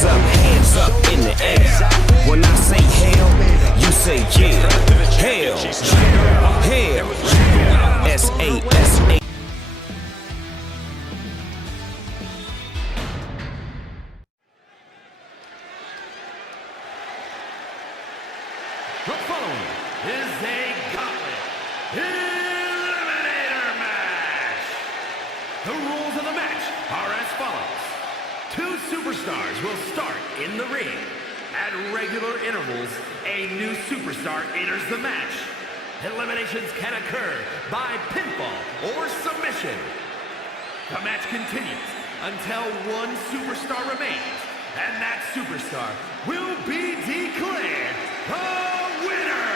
Hands up in the air. When I say hell, you say yeah. Hell, hell, S-A-S-A. The following is a gauntlet eliminator match. The rules of the match are as follows. 2 superstars will start in the ring. At regular intervals, a new superstar enters the match. Eliminations can occur by pinfall or submission. The match continues until one superstar remains, and that superstar will be declared the winner!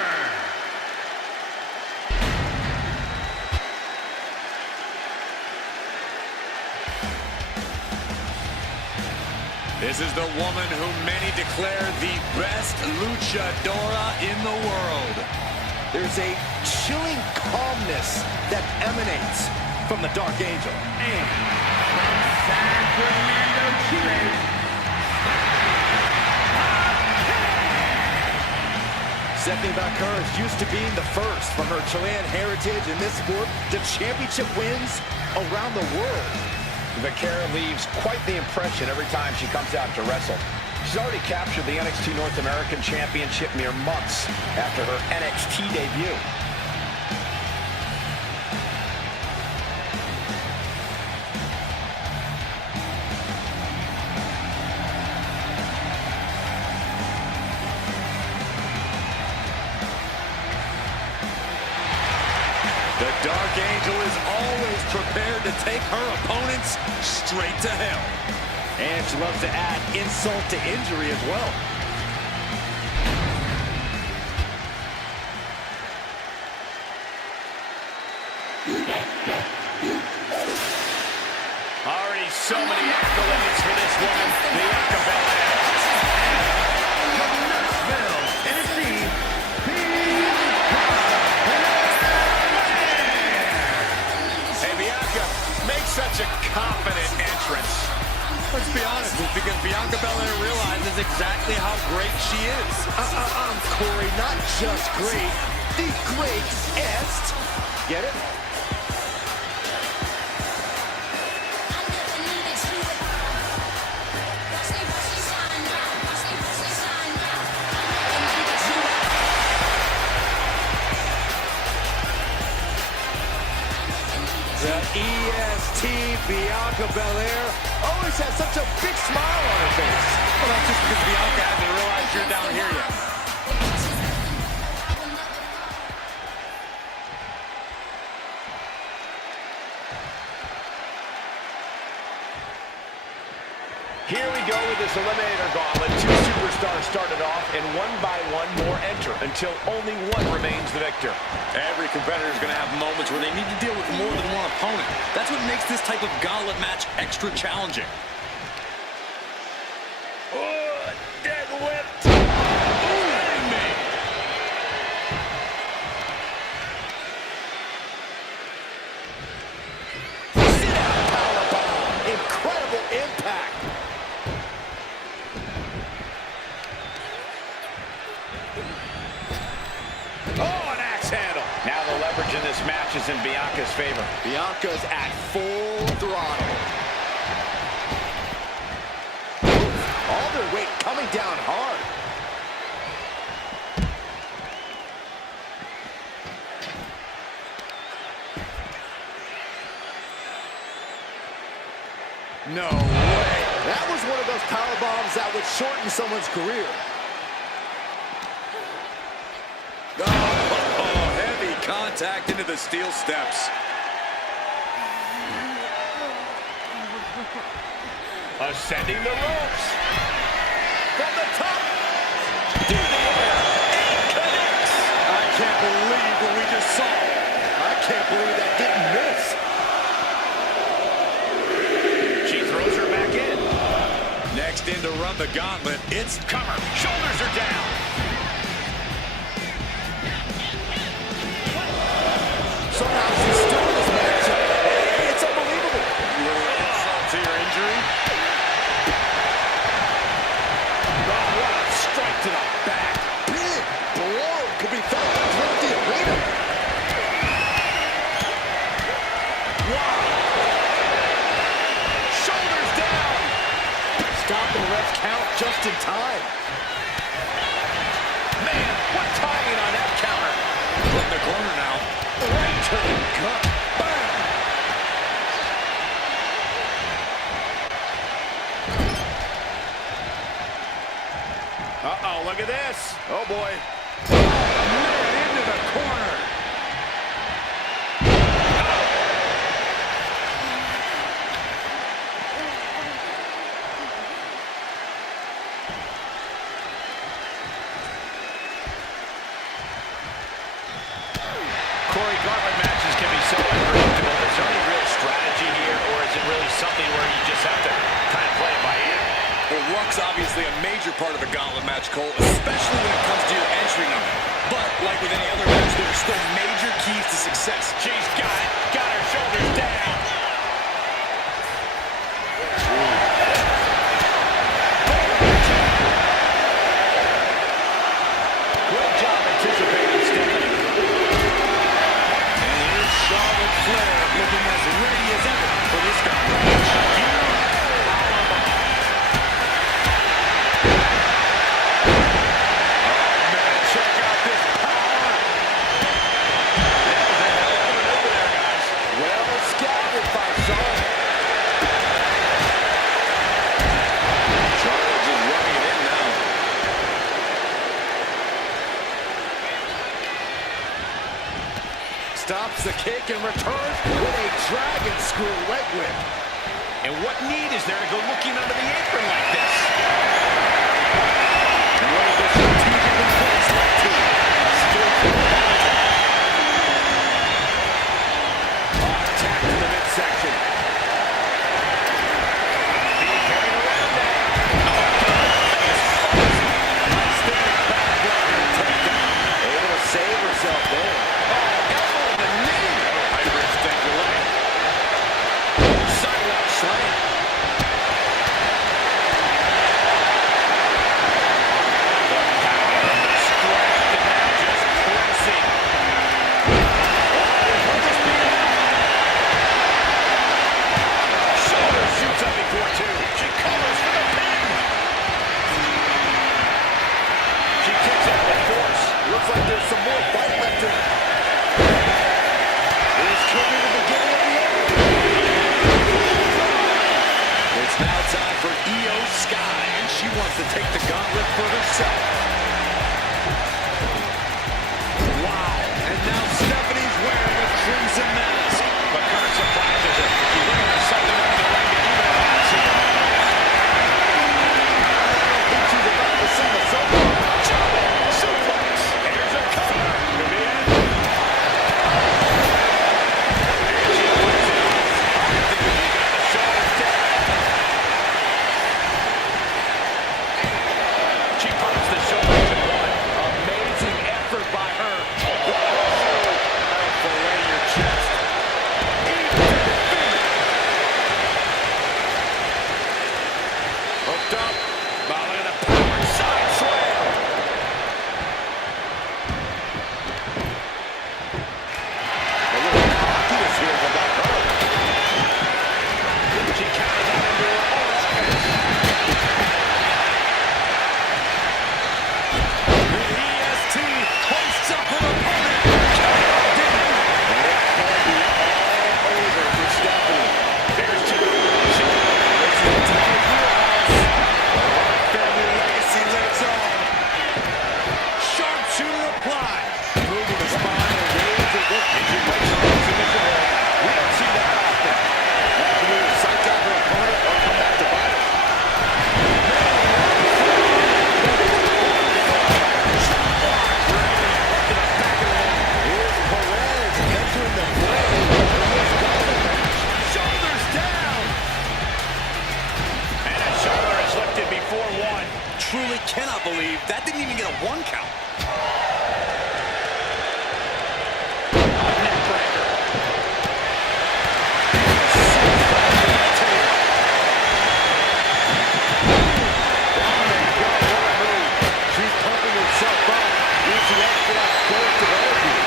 This is the woman who many declare the best luchadora in the world. There's a chilling calmness that emanates from the Dark Angel. And from San Fernando, Chile, Stephanie Baker is used to being the first from her Chilean heritage in this sport to championship wins around the world. Vaquera leaves quite the impression every time she comes out to wrestle. She's already captured the NXT North American Championship mere months after her NXT debut. The Dark Angel is always prepared to take her opponents straight to hell. And she loves to add insult to injury as well. Already so many accolades for this woman, Bianca Belair. from Nashville, Tennessee, Hey, Bianca, make such a confident entrance. Let's be honest, it's because Bianca Belair realizes exactly how great she is. Corey, not just great, the greatest. Get it? The EST Bianca Belair always has such a big smile on her face. Well, that's just because Bianca hasn't realized you're down here yet. Here we go with this Eliminator Gauntlet. 2 superstars started off, and one by one more enter until only one remains the victor. Every competitor is going to have moments where they need to deal with more than one opponent. That's what makes this type of gauntlet match extra challenging. Deadlift. match is in Bianca's favor. Bianca's at full throttle. All their weight coming down hard. No way. That was one of those power bombs that would shorten someone's career. Oh, heavy contact into the steel steps. Ascending the ropes. From the top. Through the air. And connects. I can't believe what we just saw. I can't believe that didn't miss. She throws her back in. Next in to run the gauntlet, it's Cover. Shoulders are down. Somehow she's still in this matchup. It's unbelievable. little insult to your injury. Oh, what a strike to the back. Big blow could be felt throughout the arena. Wow. Shoulders down. Stopping the ref's count just in time. Man, what timing on that counter. Put in the corner now. Right to the gut. Bam. Uh-oh, look at this. Oh, boy. Man into the corner. Corey, gauntlet matches can be so unpredictable. Is there any real strategy here, or is it really something where you just have to kind of play it by ear? Well, luck's obviously a major part of a gauntlet match, Cole, especially when it comes to your entry number. But, like with any other match, there are still major keys to success. She's got it. Got her shoulders down. Good job anticipating Stephanie. And here's Charlotte Flair looking as ready as ever for this gauntlet match. Check out this power. Well scouted by Charlotte. Charlotte just running it in now. Stops the kick and returns with a dragon screw leg whip. And what need is there to go looking under the apron like this? And what is this strategically placed like to? Skillful counter. Attack to the midsection. Being carried around now. Standing back blocker and takedown. Able to save herself there. Elbow in the knee. Hybrid extender leg. Sidewalk slam. Looks like there's some more fight left in it. This could be the beginning of the end. It's now time for Io Sky, and she wants to take the gauntlet for herself. Wow, and now Stephanie's wearing a crimson mask. But Kurt surprises her. She's looking for something under the ring to even her odds here. I think she's about to send us over. Suplex. Here's a cover. Could be it. And she plays it off. I think she got the shoulders down. She pops the shoulders in one. Amazing effort by her. Oh, really cannot believe that didn't even get a 1 count. She's pumping herself up. Using extra burst of energy.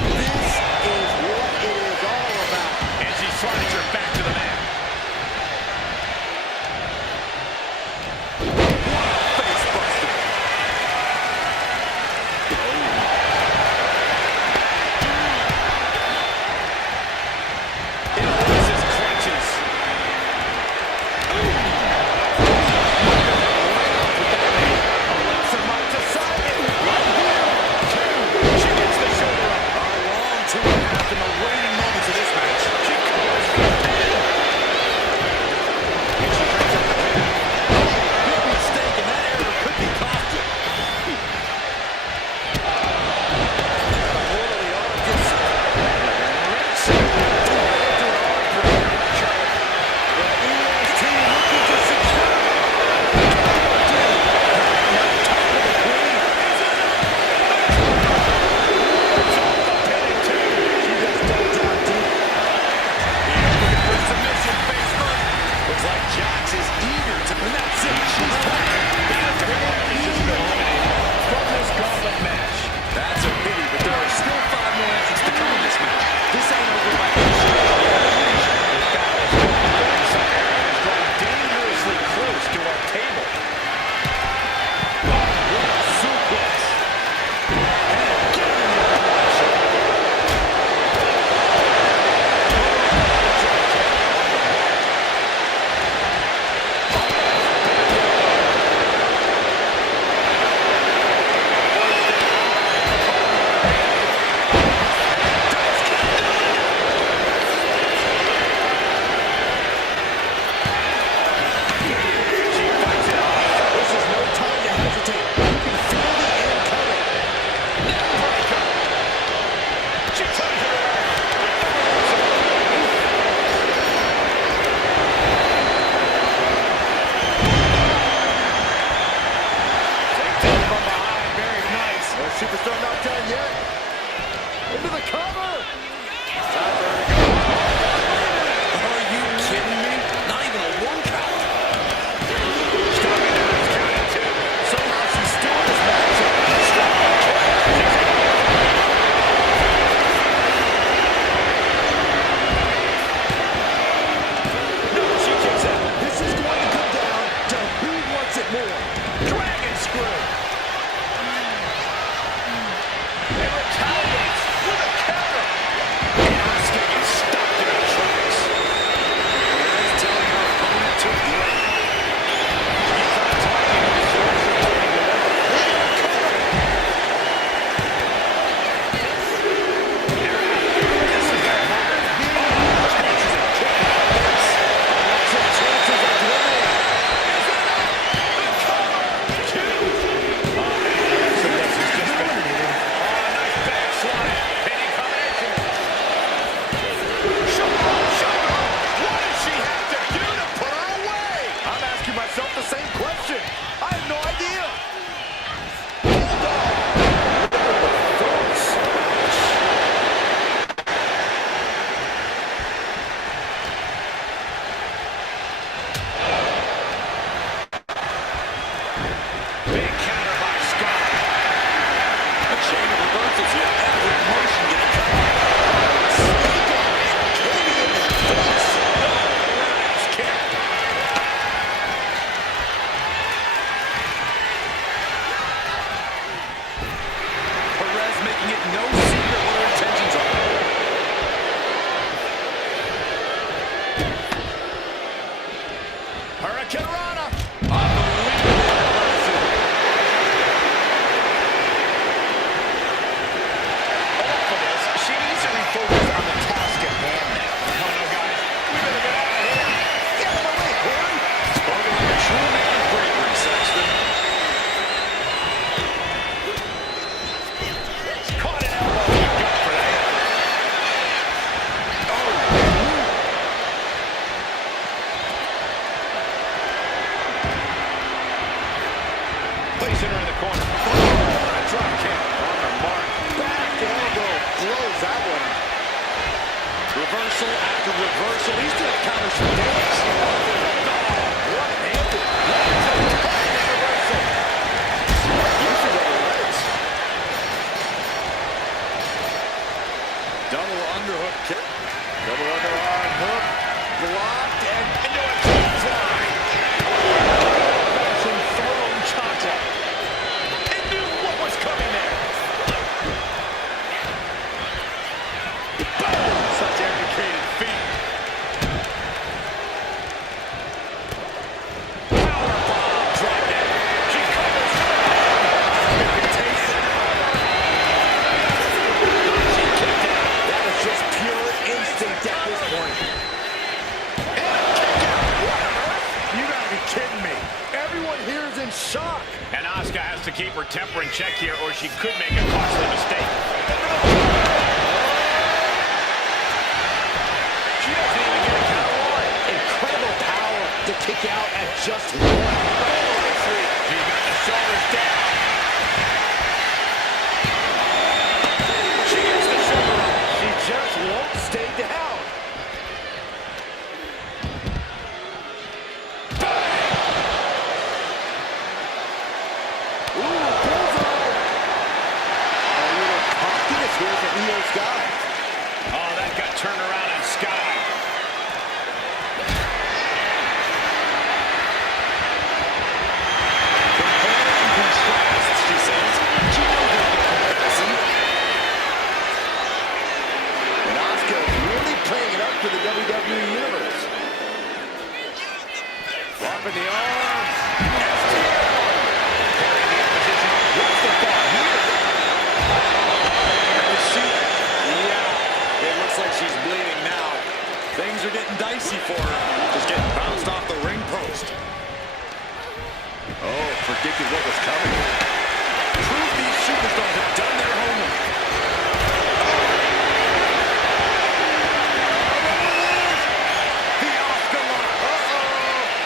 This is what it is all about. And she slides her back to the mat. Face buster. Eloise's clutches. Alexa marks aside and right here. She gets the shoulder up. A long 2.5 in the waning moments of this match. She covers for the pin. And she brings up the pin. Big mistake, and that error could be costly. The hold of the arm gets the EST looking to secure. Submission face first. Looks like Jax is eager to, and that's it. She's back. Bianca Belair has just been eliminated from this gauntlet match. That's a pity, but there are still 5 more entrants to come in this match. This ain't over by any stretch of the imagination. This battle is going to go in some areas, drawing dangerously close to our table. What a suplex. And get in the elimination. This is no time to hesitate. You can feel the end coming. She turns it around. Takedown from behind, very nice. No superstar not done yet. Into the cover. Are you kidding me? Not even a 1 count. Stopping her is counted 2. Somehow she's still in this match. No, she kicks out. This is going to come down to who wants it more. Dragon screw. And retaliates with a counter. And Asuka is stopped in her tracks. It's telling her opponent to wait. He's not talking to the shoulders are turning away. Look at her cover. This is a hard beat. Chances of kicking out this. Alexa chances are dwindling. I'm asking myself the same question. I have no idea. Big counter by Scott. A chain of reversals here. Every motion getting cut off. Roundhouse kick. Perez making it no secret what her intentions are. Hurricane Rana. Unbelievable reversal. Enough of this. She needs to refocus on the task at hand now. Oh no, guys. We better get out of here. Get out of the way, Corey. Spoken like a true man of bravery, Sexton. Caught an elbow. You got for that. Placing her in the corner. What a drop kick. On the mark. Back elbow blows that one. Reversal after reversal. These two have counters for days. One-handed. Reversal. Smart use of those legs. Double underhook kick. Double underarm hook, blocked, and into a clothesline. Some thrown contact. And knew what was coming there. Boom! Such educated feet. Powerbomb drop down. She covers. You can taste it. She kicked out. That was just pure instinct at this point. You gotta be kidding me. Everyone here is in shock. And Asuka has to keep her temper in check here, or she could make a costly mistake. She doesn't even get a count one. Incredible power to kick out at just one. She's got the shoulders down. She gets the shoulder up. She just won't stay down. Ooh, bullseye. A little cockiness here from Io Sky. Oh, that got turned around on Sky. Compare and contrast, she says. She knows there's no comparison. And Asuka is really playing it up for the WWE Universe. Dropping the arms. What's the thought here? Yeah, it looks like she's bleeding now. Things are getting dicey for her. Just getting bounced off the ring post. Oh, predicted what was coming. Proof these superstars have done their homework. The Asuka lock.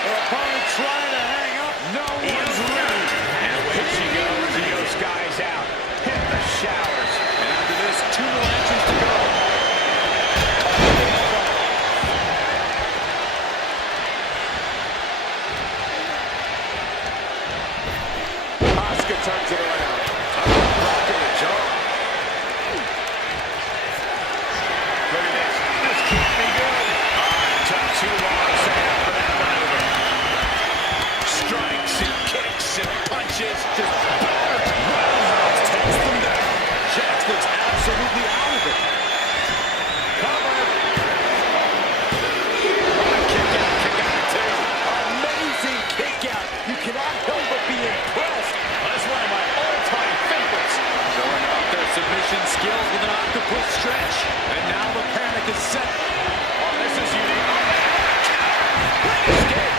Her opponent trying to hang up. No one's ready. And away she goes. Io Sky's out. Hit the showers. And after this, 2 more entries to go. Asuka turns it around. Rock in the jaw. Look at this. This can't be good. It took too long set up for that maneuver. Strikes and kicks and punches. Just Roundhouse takes them down. Jax looks absolutely out of it. Cover. kick out too. Amazing kick out. You cannot help but be impressed. That's one of my all-time favorites. Showing off their submission skills with an octopus stretch. And now the panic is set. Oh, this is unique. Great escape.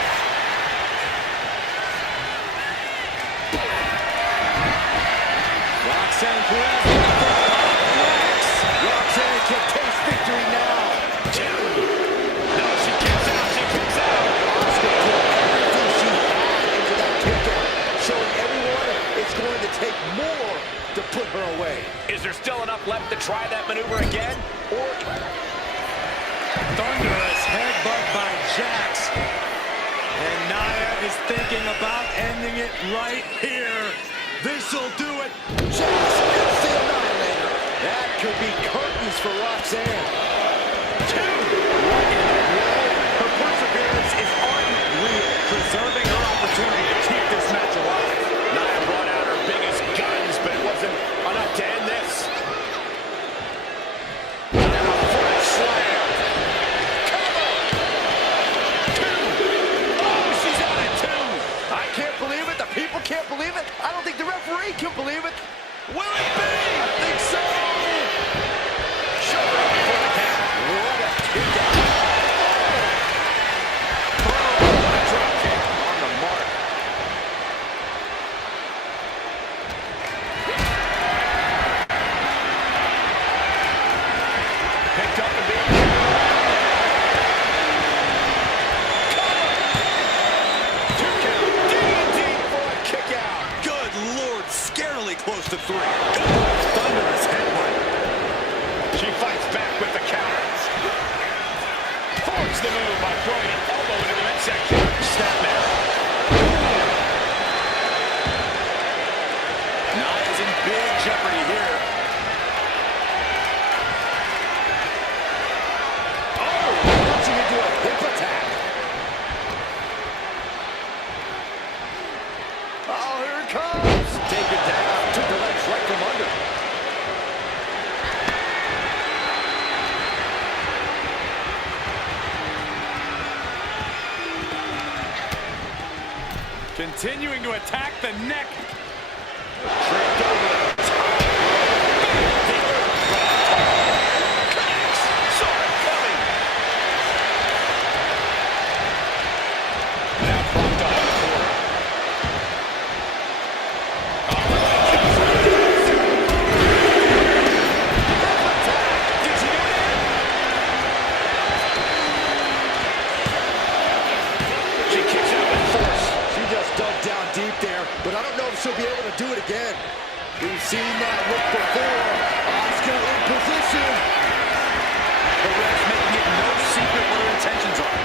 Roxanne Perez in the front. Relax. Roxanne can taste victory now. No, she kicks out. She kicks out. Asuka put everything she had into that kick out, showing everyone it's going to take more to put her away. Is there still enough left to try that maneuver again? Or Thunderous headbutt by Jax. And Nia is thinking about ending it right here. This'll do it. Jax is the annihilator. That could be curtains for Roxanne. Her perseverance is unreal, preserving her opportunity to keep this match alive. Nia brought out her biggest guns, but it wasn't enough to end this. And a foot slam. Cover. 2. Oh, she's out at 2. I can't believe it. The people can't believe it. I don't think the referee can believe it. Will it be? I think so. Shoulder up before the count. What a kick out. What a drop kick on the mark. Picked up and being Good Lord, scarily close to 3. Thunderous headbutt. She fights back with the counter. Forwards the move by throwing an elbow into the midsection. Snapmare. Nia's in big jeopardy here. continuing to attack the neck. Tripped over the top. Connects. Saw it coming. Now propped up in the corner. She kicks out with force. She just dug down deep there, but I don't know if she'll be able to do it again. We've seen that look before. Asuka in position. The ref's making it no secret what her intentions are.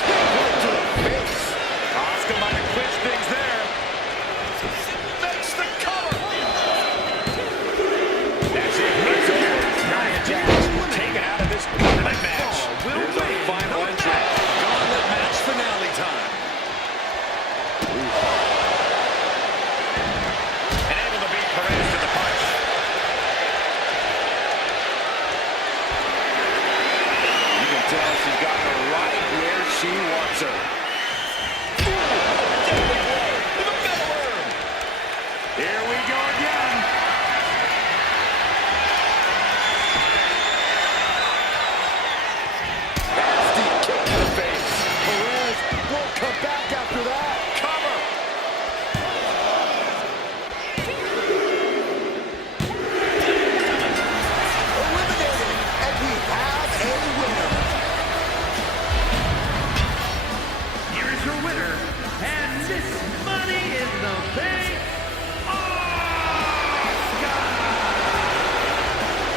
Right to the face. Asuka might have clinched things there. Makes the cover. That's it. It's over. Nia Jax taken out of this gauntlet match. Here's our final entry. Gauntlet match finale time. And able to beat Perez to the punch. You can tell she's got her right where she wants her. Here we go again. Nasty kick to the face. Perez won't come back after that. Cover. Eliminated, and we have a winner. Here's your winner, and Miss Money in the Bank, Asuka!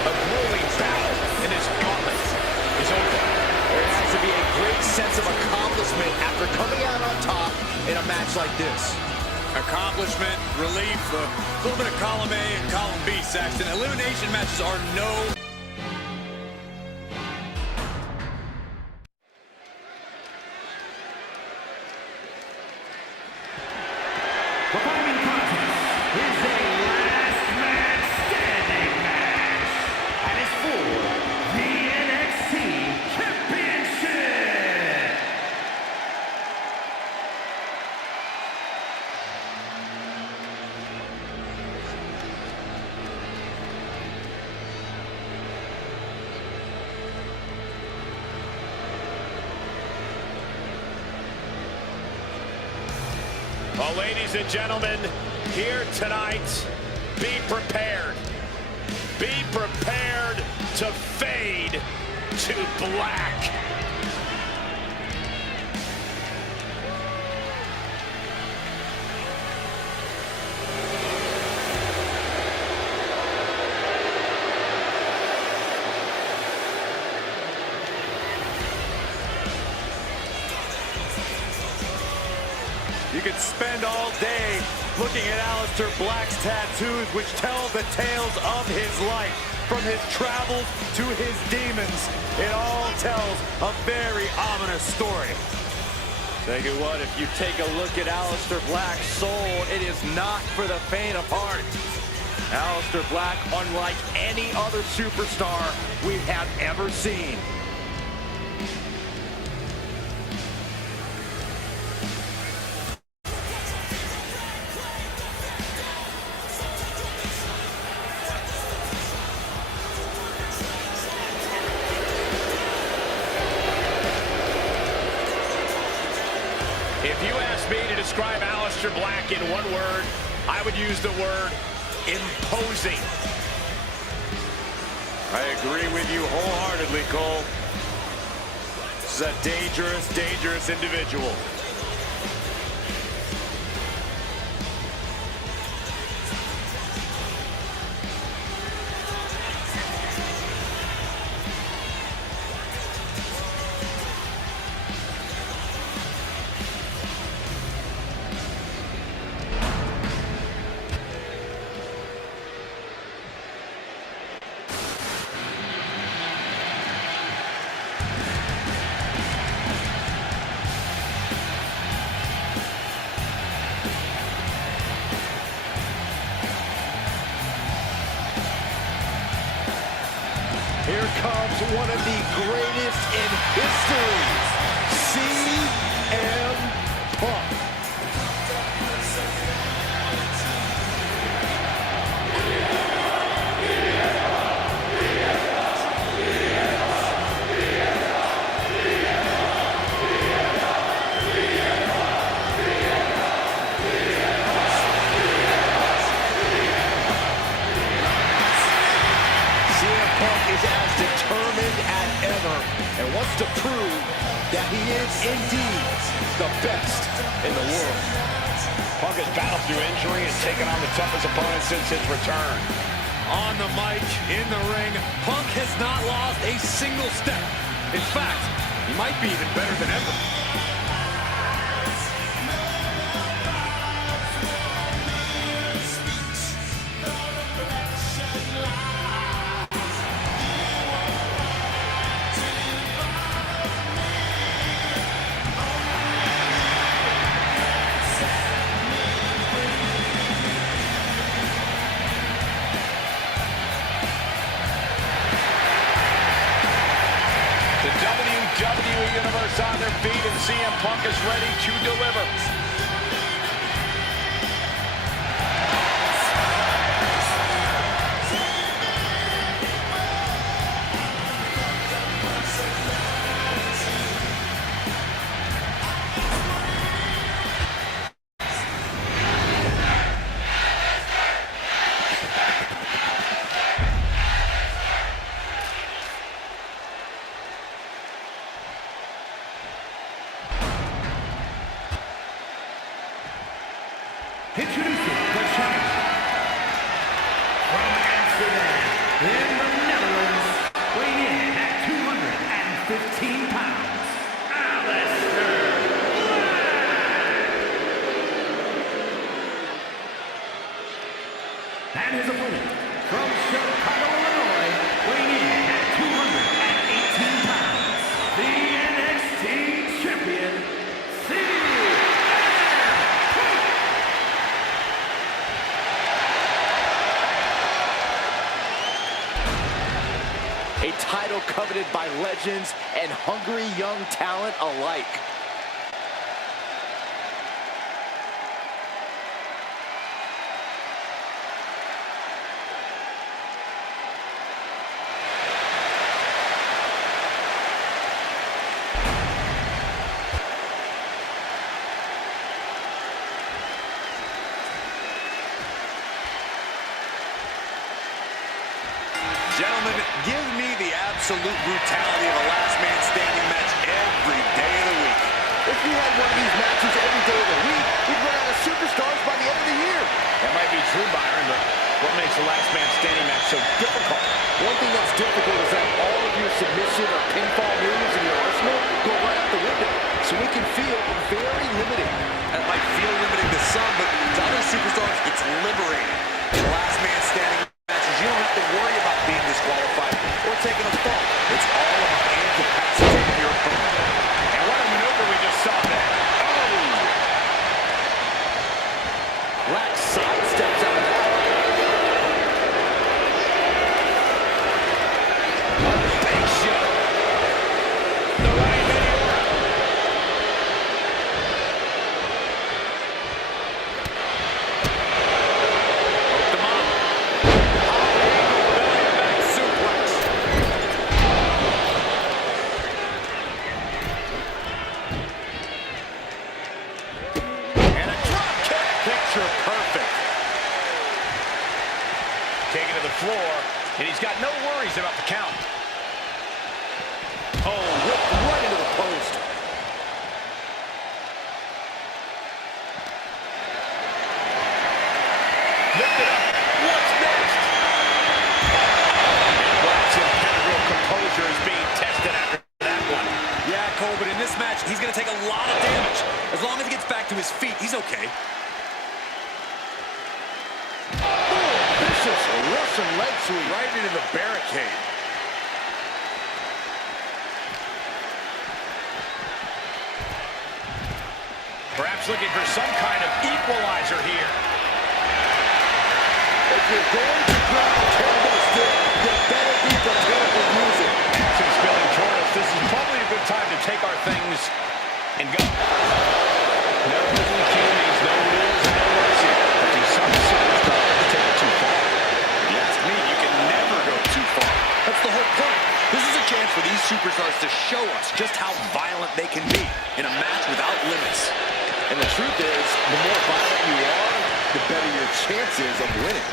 A grueling battle in this gauntlet is over. There has to be a great sense of accomplishment after coming out on top in a match like this. Accomplishment, relief, a little bit of column A and column B, Saxton. Elimination matches are no... The following contest is a last man standing match, and it's for the NXT Championship. Well, ladies and gentlemen, here tonight, be prepared. Be prepared to fade to black. You could spend all day looking at Aleister Black's tattoos, which tell the tales of his life. From his travels to his demons, it all tells a very ominous story. Tell you what, if you take a look at Aleister Black's soul, it is not for the faint of heart. Aleister Black, unlike any other superstar we have ever seen. If you asked me to describe Aleister Black in one word, I would use the word imposing. I agree with you wholeheartedly, Cole. This is a dangerous, dangerous individual. Here comes one of the greatest in history, CM Punk. CM Punk is as determined as ever and wants to prove that he is indeed the best in the world. Punk has battled through injury and taken on the toughest opponents since his return. On the mic, in the ring, Punk has not lost a single step. In fact, he might be even better than ever. The WWE Universe on their feet, and CM Punk is ready to deliver. Introducing the challenger from Amsterdam in the Netherlands, weighing in at 215 pounds, Aleister Black. And his opponent from Chicago, Illinois, weighing in at 218 pounds, the NXT champion, CM A title coveted by legends and hungry young talent alike. Gentlemen, give me the absolute brutality of a last man standing match every day of the week. If we had one of these matches every day of the week, we'd run out of superstars by the end of the year. That might be true, Byron, but what makes the last man standing match so difficult? One thing that's difficult is that all of your submission or pinfall moves in your arsenal go right out the window. So we can feel very limiting. That might feel limiting to some, but to other superstars, it's liberating. In last man standing matches, you don't have to worry about being disqualified or taking a fall. It's all about incapacitating your opponent. And what a maneuver we just saw there. Black sidesteps out of that. Big shot. The right hand. Hooked him up. Belly back suplex. And a drop kick. Picture perfect. Taken to the floor, and he's got no worries about the count. Oh, whipped right into the post. Lifted up. What's next? Black's integral composure is being tested after that one. Yeah, Cole, but in this match, he's going to take a lot of damage. As long as he gets back to his feet, he's okay. Vicious Russian leg sweep. Right into the barricade. Perhaps looking for some kind of equalizer here. If you're going to grab a candlestick, you better be prepared to use it. Action spilling toward us. This is probably a good time to take our things and go. No the whole point. This is a chance for these superstars to show us just how violent they can be in a match without limits. And the truth is, the more violent you are, the better your chances of winning.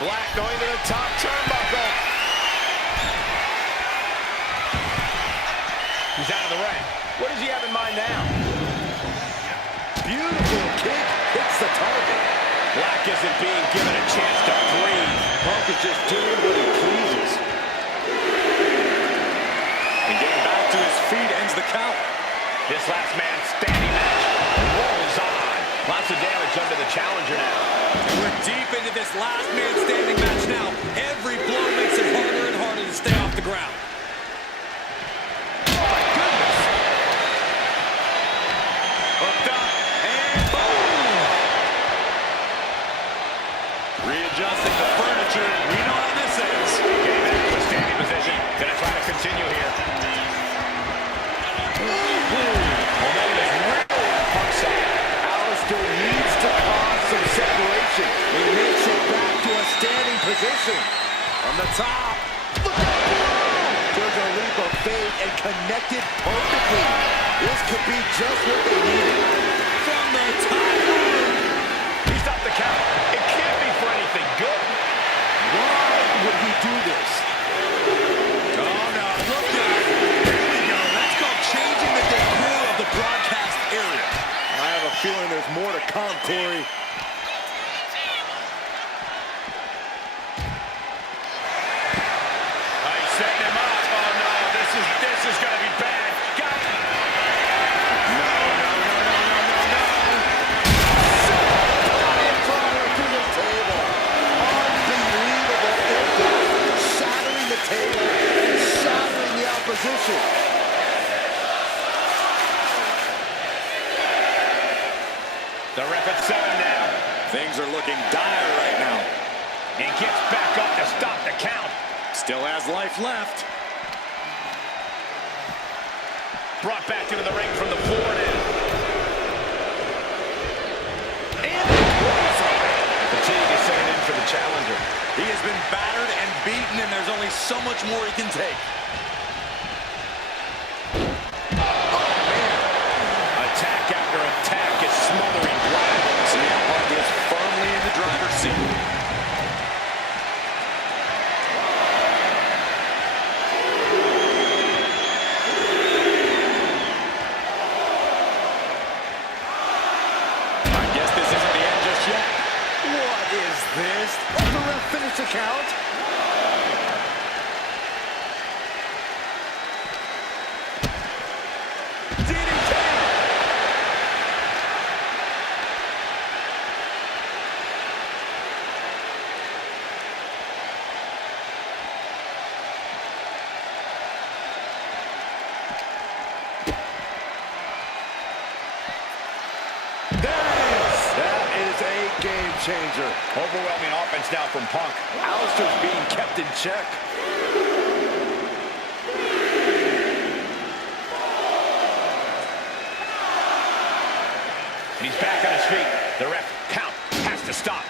Black going to the top turnbuckle. He's out of the ring. What does he have in mind now? Beautiful kick hits the target. Black isn't being given a chance to breathe. Punk is just doing what he pleases. And getting back to his feet ends the count. This last man standing match rolls on. Lots of damage under the challenger now. And we're deep into this last man standing match now. Every blow makes it harder and harder to stay off the ground. Oh my goodness! Hooked up and boom! Readjusting the furniture. We know how this ends. Getting back to a standing position. Gonna try to continue here. Momentum is really on Punk's side. Alistair needs to cause some separation. He makes it back to a standing position. From the top. Look at that! There's a leap of faith and connected perfectly. This could be just what they needed. From the top. He stopped the count. It can't be for anything good. Why would he do this? Oh, no. Look out. Here we go. That's called changing the decor of the broadcast area. I have a feeling there's more to come, Corey. He's setting him up. Oh no, this is gonna be bad. Got it. No. Giant driver to the table. Unbelievable impact. Shattering the table and shattering the opposition. The ref at 7 now. Things are looking dire right now. He gets back up to stop the count. Still has life left. Brought back into the ring from the floor now. And fatigue is setting in for the challenger. He has been battered and beaten, and there's only so much more he can take. Attack after attack is smothering Black. CM Punk is firmly in the driver's seat. I guess this isn't the end just yet. What is this? Let the ref finish the count. DDT! That is a game changer. Overwhelming offense now from Punk. Alistair's being kept in check. And he's back on his feet. The ref count has to stop.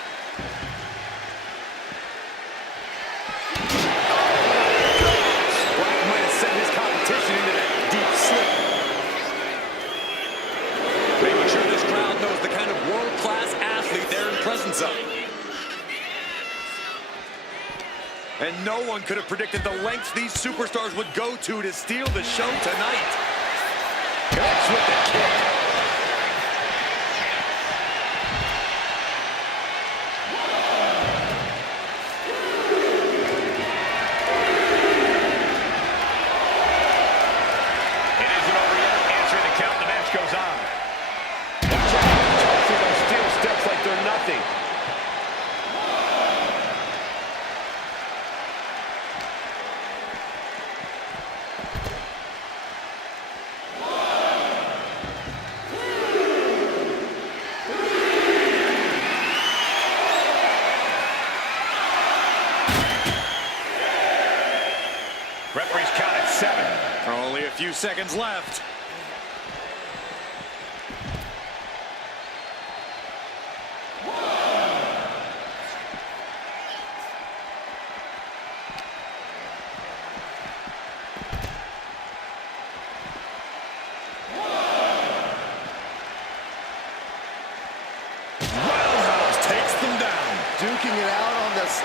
Black might have sent his competition into that deep sleep. Making sure this crowd knows the kind of world-class athlete they're in presence of. And no one could have predicted the lengths these superstars would go to steal the show tonight. Connects with the kick. It isn't over yet. Answering the count, the match goes on. Watch out. Tossing those steel steps like they're nothing. Referee's count at 7. Only a few seconds left.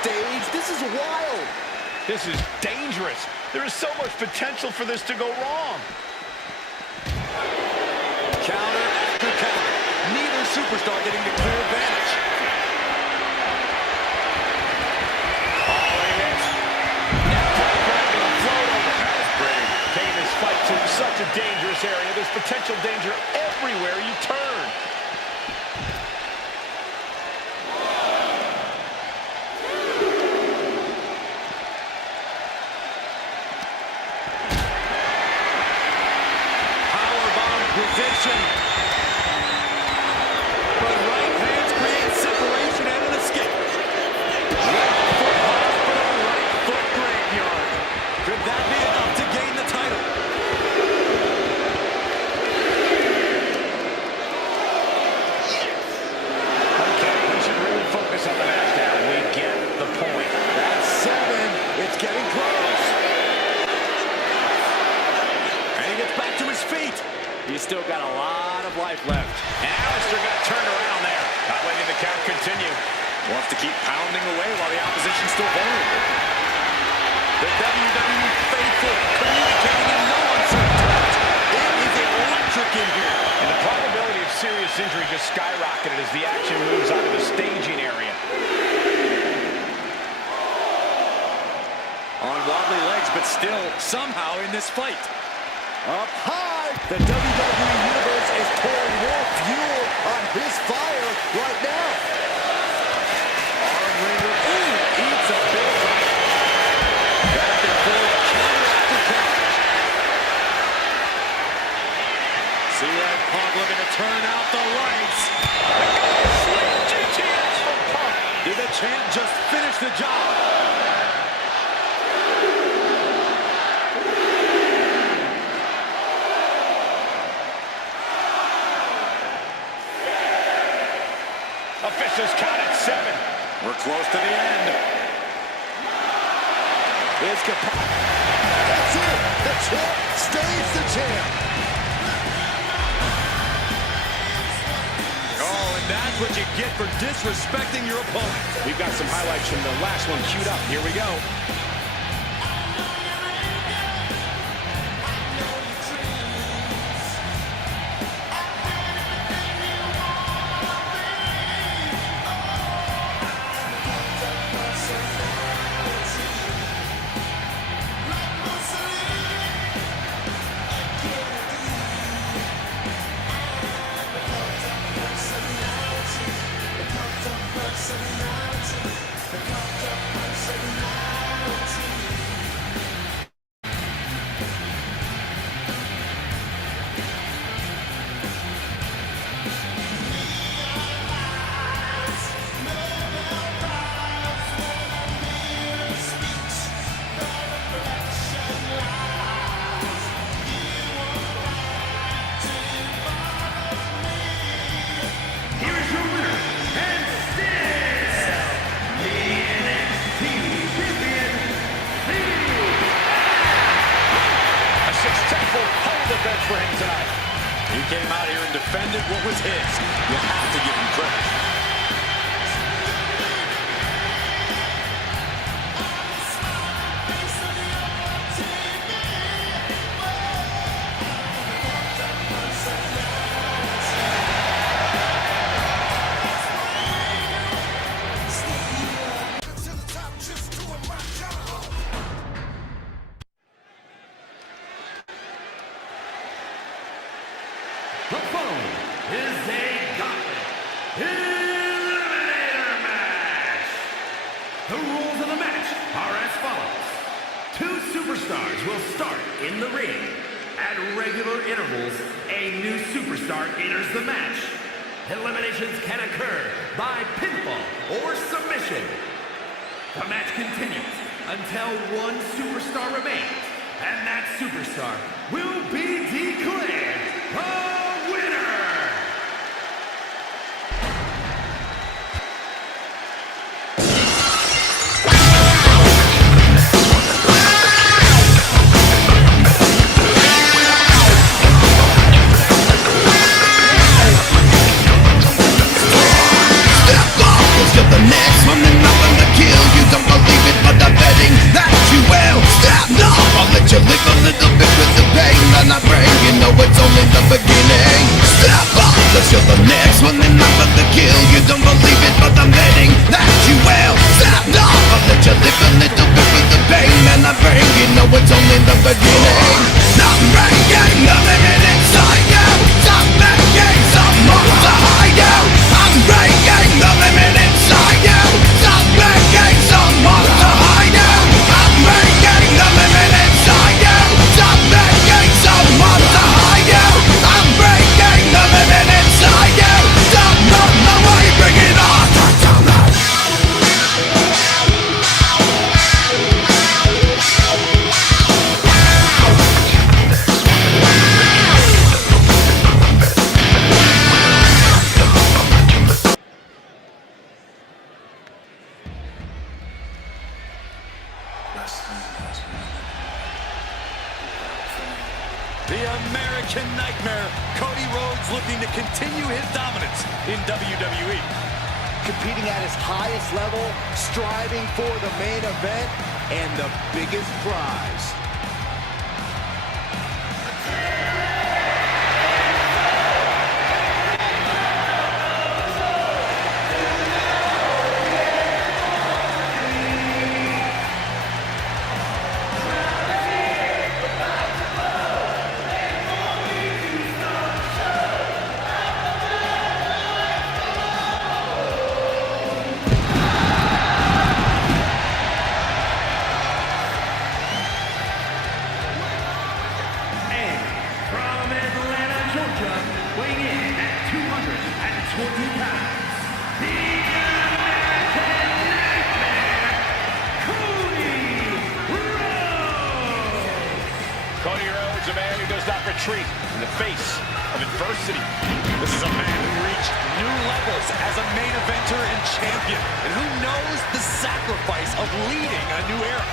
stage. This is wild. This is dangerous. There is so much potential for this to go wrong. Counter after counter. Neither superstar getting the clear advantage. Oh, he hits. Neckbreaker and float over. That's brave. Taking this fight to such a dangerous area. There's potential danger everywhere you turn. Position. But right hands create separation and an escape. Left foot hospital, right foot graveyard. Could that be enough to gain the title? Okay, we should really focus on the match now. We get the point. That's 7. It's getting close. And he gets back to his feet. He's still got a lot of life left. And Alistair got turned around there. Not letting the count continue. Wants to keep pounding away while the opposition's still vulnerable. The WWE faithful communicating in no uncertain terms. It is electric in here. And the probability of serious injury just skyrocketed as the action moves out of the staging area. On wobbly legs, but still somehow in this fight. Up high, the WWE Universe is pouring more fuel on his fire right now. Arm wringer, eats a big bite. Back and forth, counter after counter. CM Punk looking to turn out the lights. GTS from Punk. Did the champ just finish the job? Officials count at 7. We're close to the end. That's it. The champ stays the champ. Oh, and that's what you get for disrespecting your opponent. We've got some highlights from the last one queued up. Here we go. For him tonight. He came out here and defended what was his. You have to give him credit. The following is a Gauntlet Eliminator match. The rules of the match are as follows. 2 superstars will start in the ring. At regular intervals, a new superstar enters the match. Eliminations can occur by pinfall or submission. The match continues until one superstar remains, and that superstar will be declared the winner! Step up, you're the next one, and nothing to kill you. The American Nightmare, Cody Rhodes, looking to continue his dominance in WWE. Competing at his highest level, striving for the main event and the biggest prize. And from Atlanta, Georgia, weighing in at 220 pounds, the American Nightmare, Cody Rhodes! Cody Rhodes, a man who does not retreat in the face of adversity. This is a man who reached New levels as a main eventer and champion. And who knows the sacrifice of leading a new era?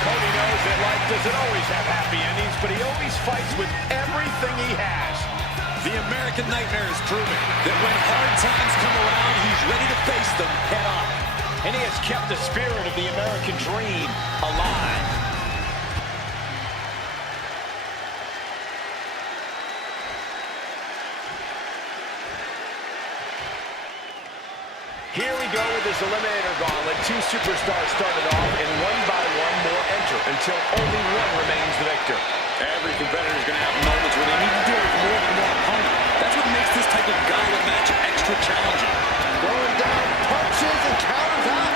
Cody knows that life doesn't always have happy endings, but he always fights with everything he has. The American Nightmare is proving that when hard times come around, he's ready to face them head on. And he has kept the spirit of the American dream alive. Here we go with this Eliminator Gauntlet. Two superstars started off, and one by one more enter until only one remains the victor. Every competitor is going to have moments where they need to deal with more than one opponent. That's what makes this type of gauntlet match extra challenging. Throwing down punches and counters out.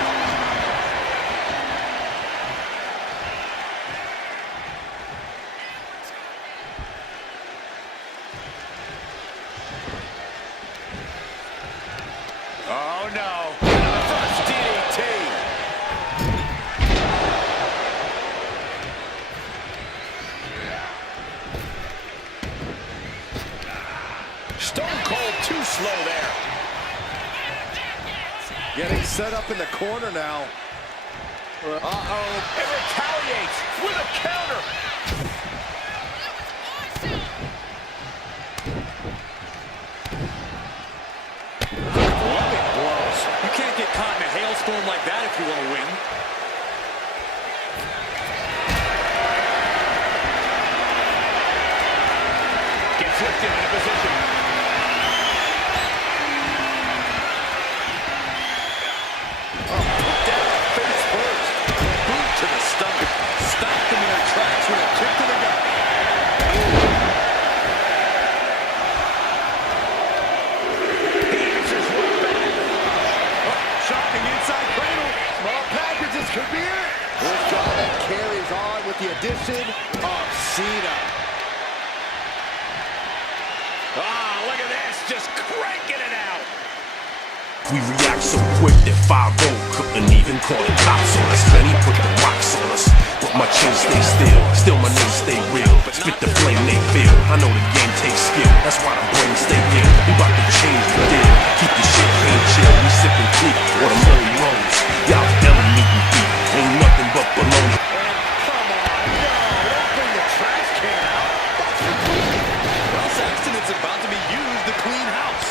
Oh, no. First DDT. Stone Cold too slow there. Getting set up in the corner now. Uh-oh. It retaliates with a counter. Loving blows. You can't get caught in a hailstorm like that if you want to win. Gets lifted into position. Face first. Boot to the stomach. Stopped them in their tracks with a kick to the gut. He answers right back. Shocking inside cradle. Small packages could be it. This gauntlet carries on with the addition of Cena. Ah, look at this, just cranking it out. We react so quick that 5-0 couldn't even call the cops on us. Then he put the rocks on us, but my chin stay still my name stay real. Spit the flame they feel. I know the game takes skill, that's why the brain stay ill. We bout to change the deal. Keep the shit clean, chill. We sippin' creek or the Murray Rose. Y'all belly meeting deep, ain't nothing but baloney. Come on, no, don't bring the trash can out. That's for cleaning. Well, Saxton, it's about to be used to clean house.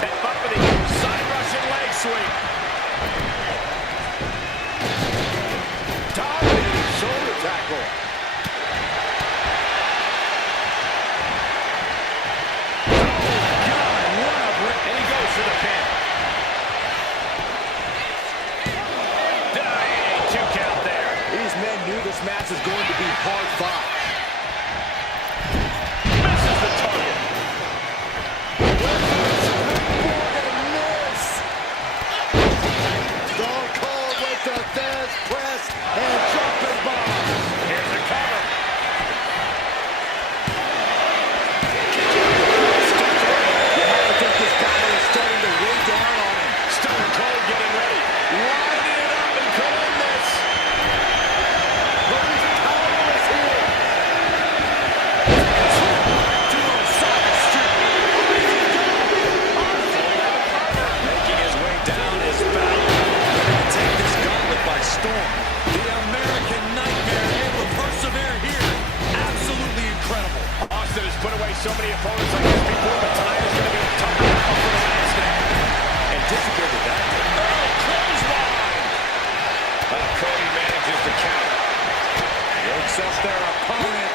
Set him up for the side Russian leg sweep. Dominating shoulder tackle. And he goes for the pin. Denying 2 count there. These men knew this match was going to be hard fought. Misses the target. Miss. Stone Cold with the Thesz press and jumping bomb. Here's the cover. I think this battle is starting to weigh down on him. Stone Cold getting ready. Lining it up and Columbus. access their opponent.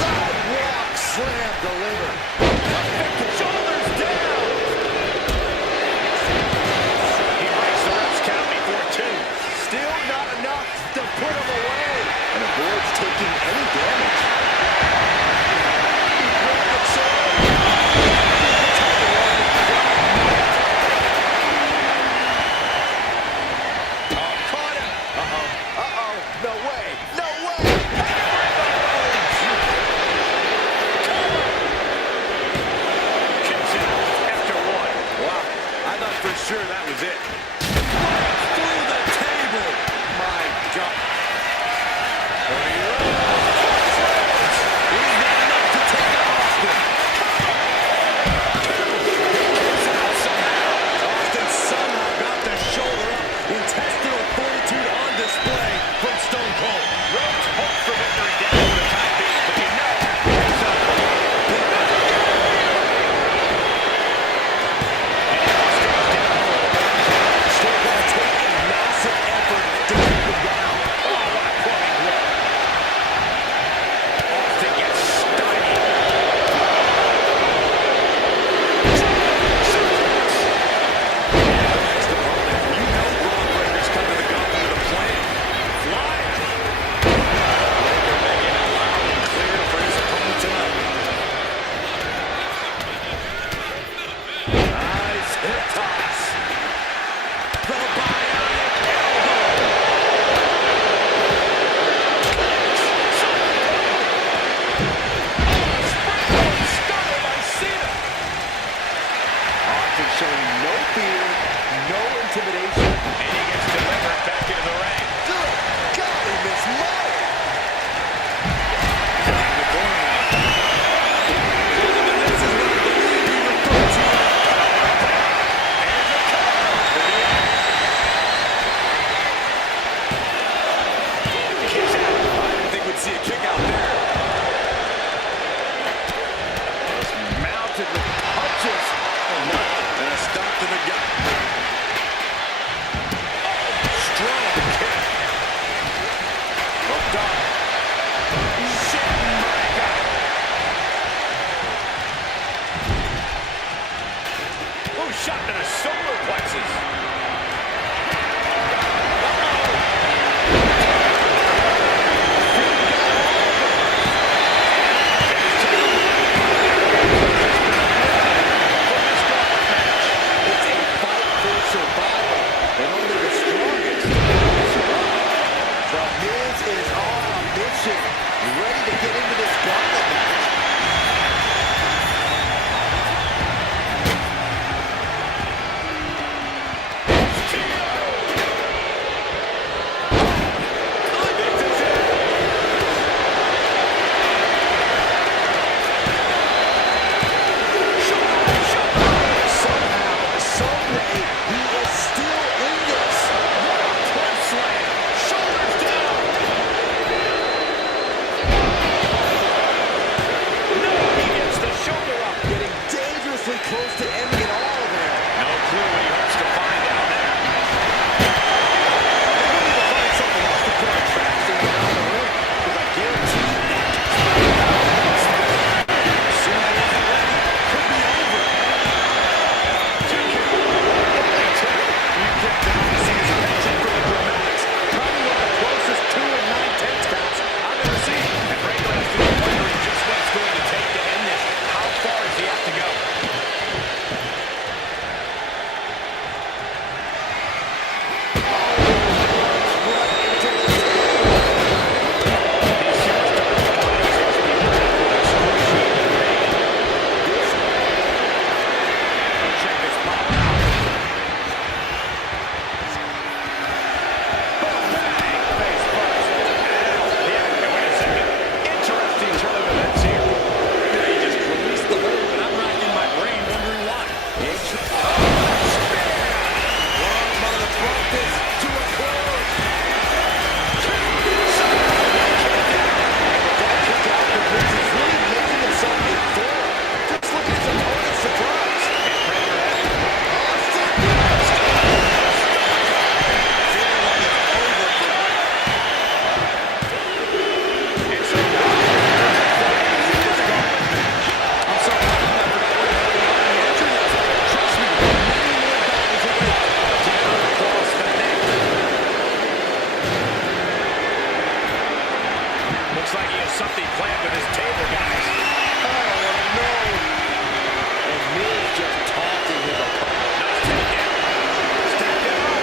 Sidewalk slam delivered. Shoulders down. He breaks the ref's count before 2. Still not enough to put him away. And avoids taking any damage. He grabbed the sword. Oh, caught him. Uh-oh. No way. No way. Kicks out after 1. Wow, I thought for sure that was it. Through the table. My God. Looks like he has something planned with his table, guys. Oh, no. And Miz just taunting his opponent. Nice takedown. Step down.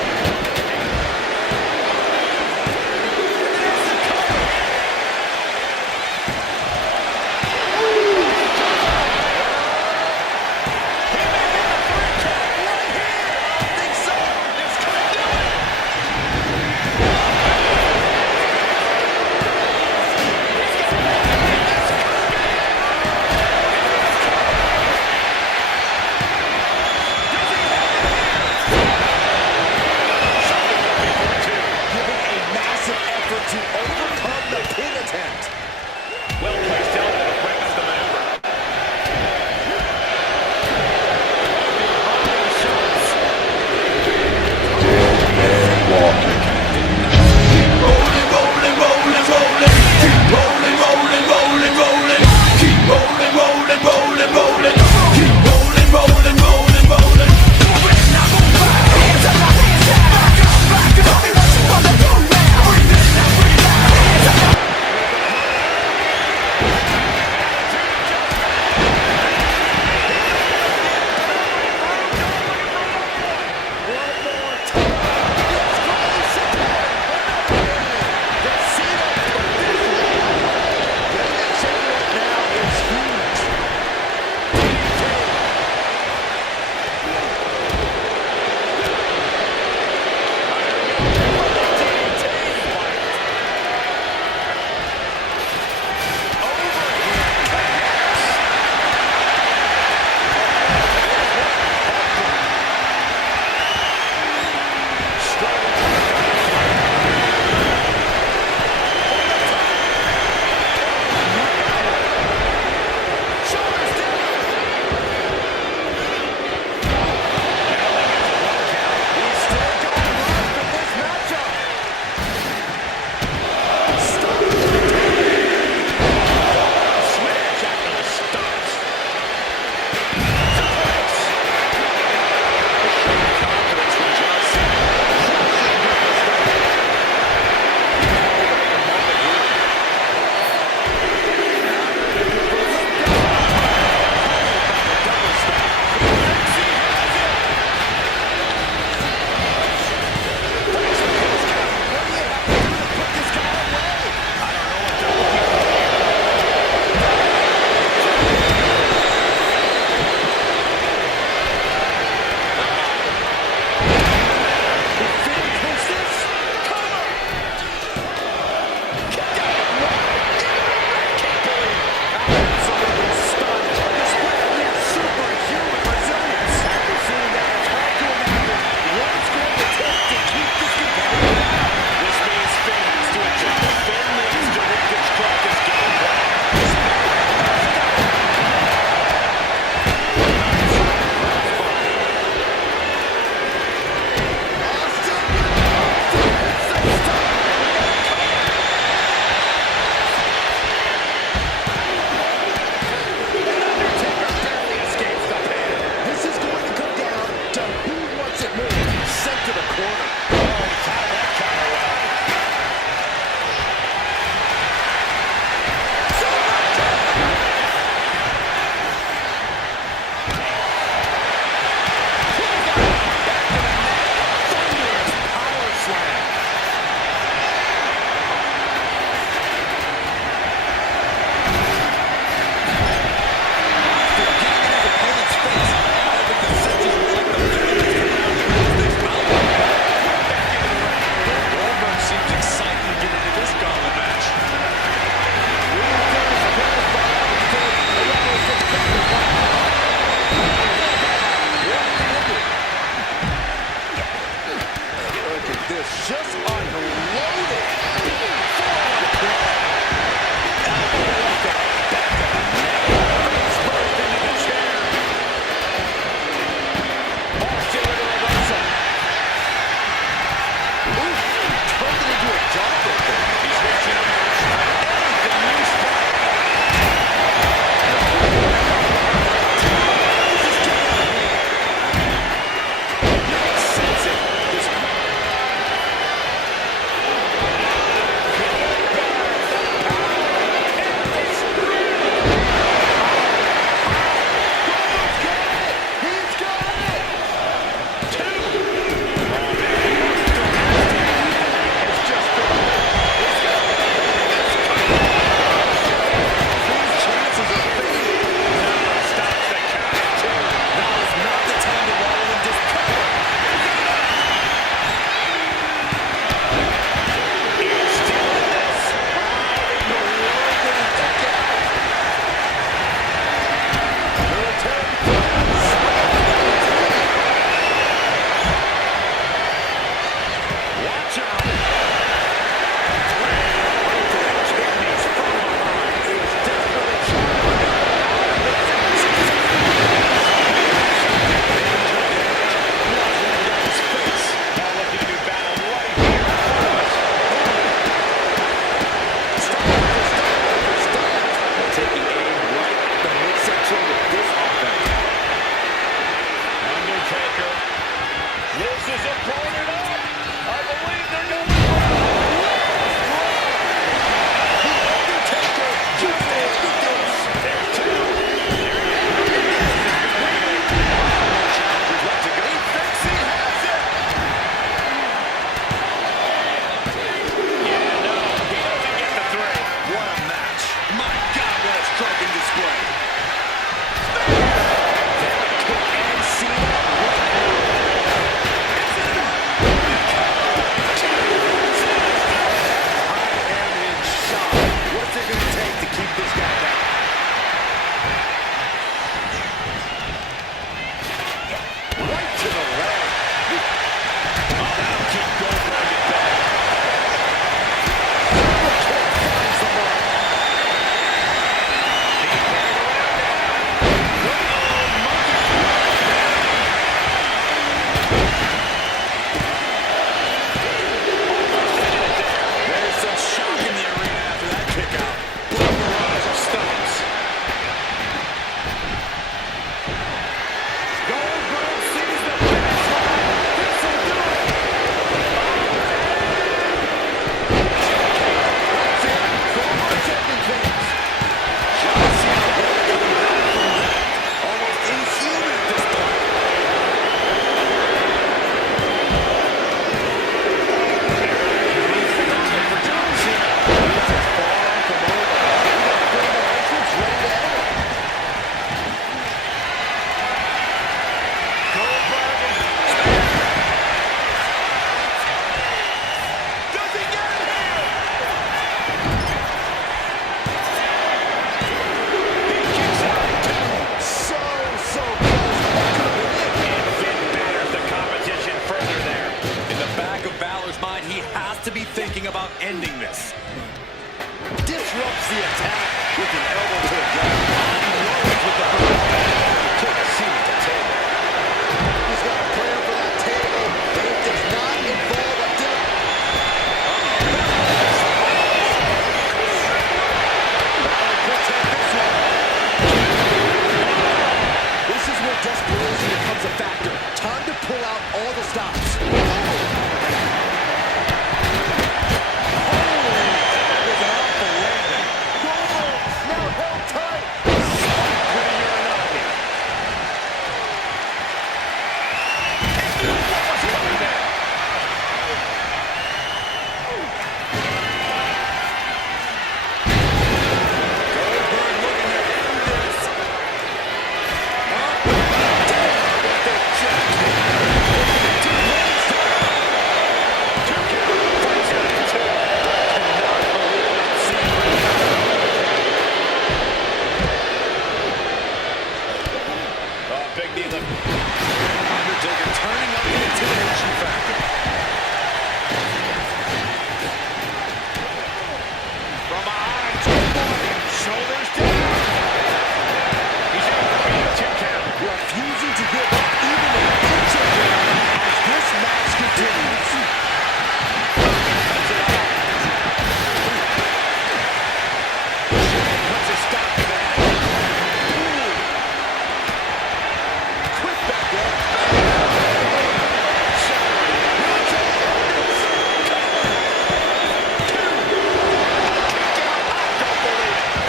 about ending this. Disrupts the attack with an elbow to the gut. Unloads with the boot. Took a seat at the table. He's got a plan for that table, and it does not involve a dinner. This is where desperation becomes a factor. Time to pull out all the stops. Undertaker turning up the intimidation factor. From behind, shoulders down. He's in for a 2 count. Refusing to give up even an inch of ground as this match continues. Puts a stop to that. Quick back up.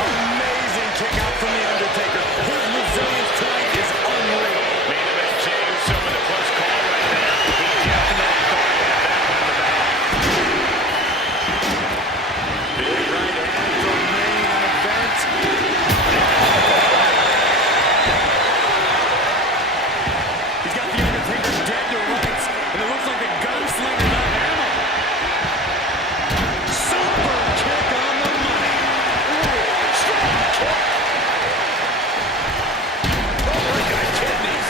Amazing kick out from The Undertaker. His resilience tonight is unreal. Main event James showing a close call right there. He definitely thought he had that one in the bag. Big right hand from main event. He's got The Undertaker dead to rights, and it looks like the gunslinger got hammered. Super kick on the money. Strong kick. Oh, my God, kidneys.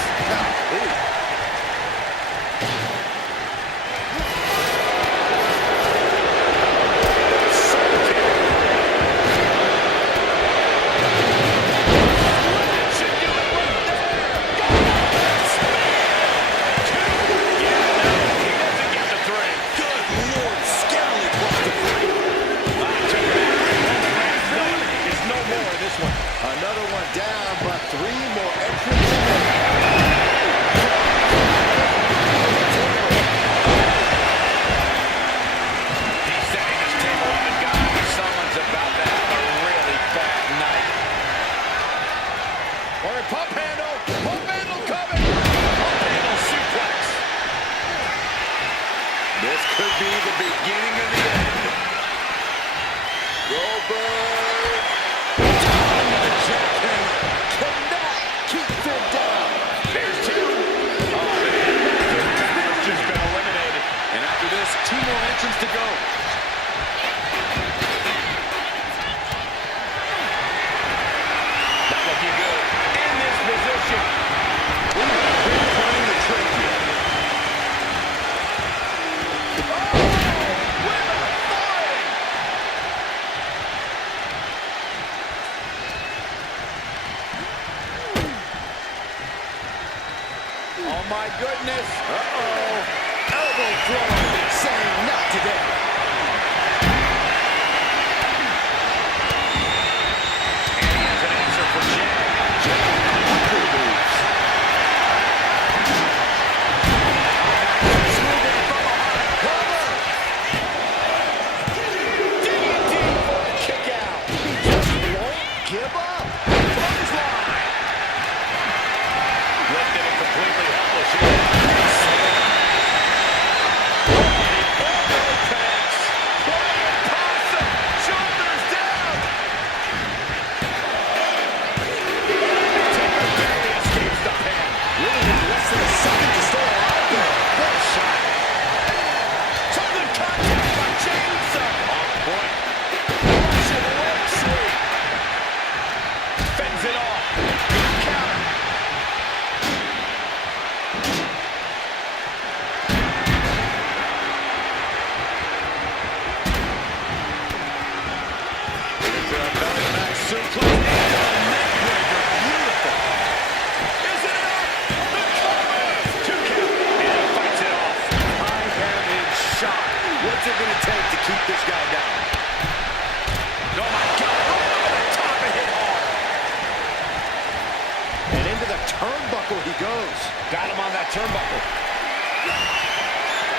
Should do it right there. Yeah, no, he doesn't get the 3. Good Lord, Scally blocked the free. Is no more in this one. Another one down, but 3 more entrants remaining. He's setting this table up, and guys, someone's about to have a really bad night. Or a pump handle coming. Pump handle suplex. This could be the beginning of the end. Goldberg. Down with the jackhammer. Cannot keep Finn down. There's 2. Oh, man. Has just been eliminated. And after this, 2 more entrants to go. Not looking good. In this position. Replaying the trick here. Oh, my goodness. Uh-oh. Elbow throw. Saying not today. And he has an answer for Jay. Jay quickly moves. Smooth in from behind. Cover. Digging deep for a kick out. Just won't give up. Clothesline. Lifted and completely helpless here. keep this guy down. Oh, my God. Right over the top and hit hard. And into the turnbuckle he goes. Got him on that turnbuckle.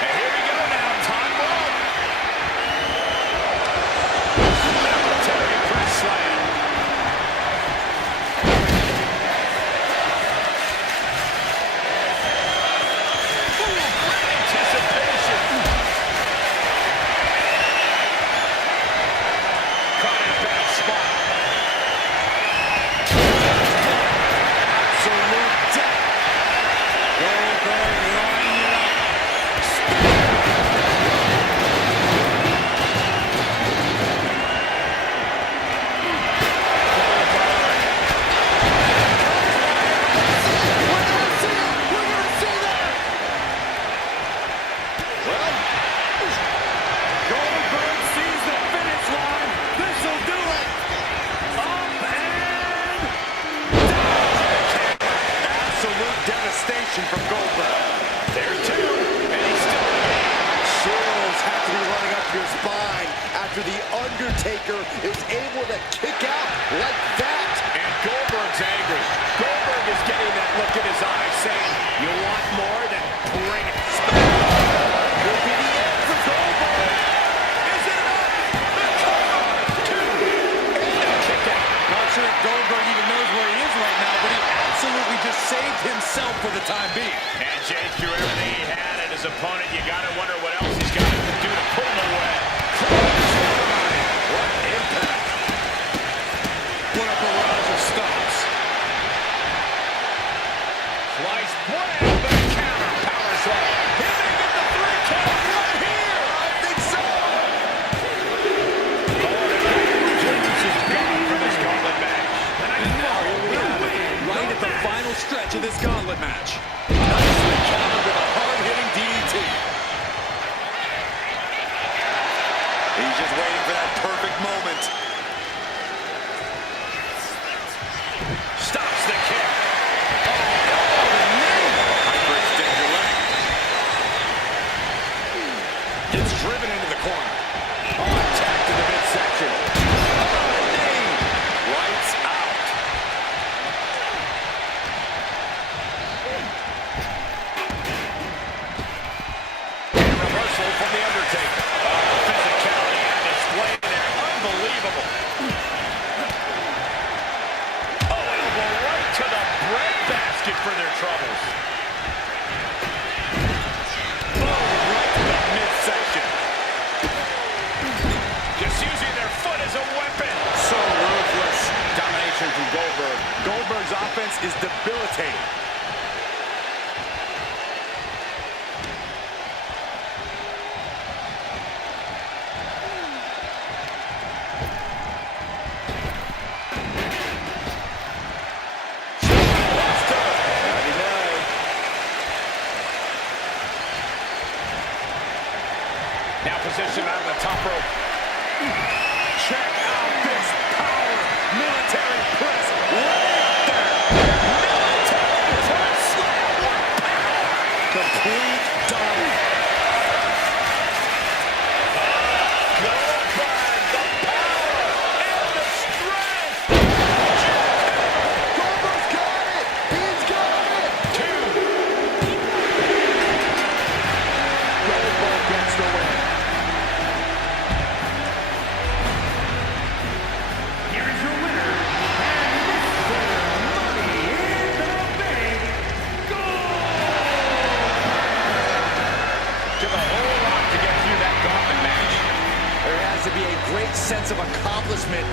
And here we go now. Time bomb. Military press slam. From Goldberg. There's two, and he's still in the game. Chills have to be running up your spine after The Undertaker is able to kick out like that. And Goldberg's angry. Goldberg is getting that look in his eyes saying, you want more? Then bring it. Could be the end for Goldberg. Is it enough? The cover. Two. And a kick out. Not sure if Goldberg even knows where he is right now, but he absolutely just saved himself for the time being. And Jay threw everything he had at his opponent. You got to wonder what else he's got to do to put him away. What impact. What a barrage of stops. Slice blam, but a counter. Power slam. He may get the 3 count right here. I think so. This is gone from this gauntlet match. And now we have it right at the final stretch of this gauntlet match. Nicely countered with a hard-hitting DDT. He's just waiting for that perfect moment. Stops the kick. Hyperextend your leg. Gets driven into the corner. Attacked in the midsection. Lights out. And reversal from The Undertaker. Physicality on display there. Unbelievable. Elbow right to the breadbasket for their troubles. Right to the midsection. Just using their foot as a weapon. So ruthless. Domination from Goldberg. Goldberg's offense is debilitating. Now positioned out of the top rope. Check out this power. Military press. Right there. Military press slam. What power. Complete dominance. Goldberg, the power and the strength. Goldberg's got it. He's got it. Goldberg gets the win. Here is your winner, and Mr. Money in the Bank, Took a whole lot to get through that gauntlet match. There has to be a great sense of accomplishment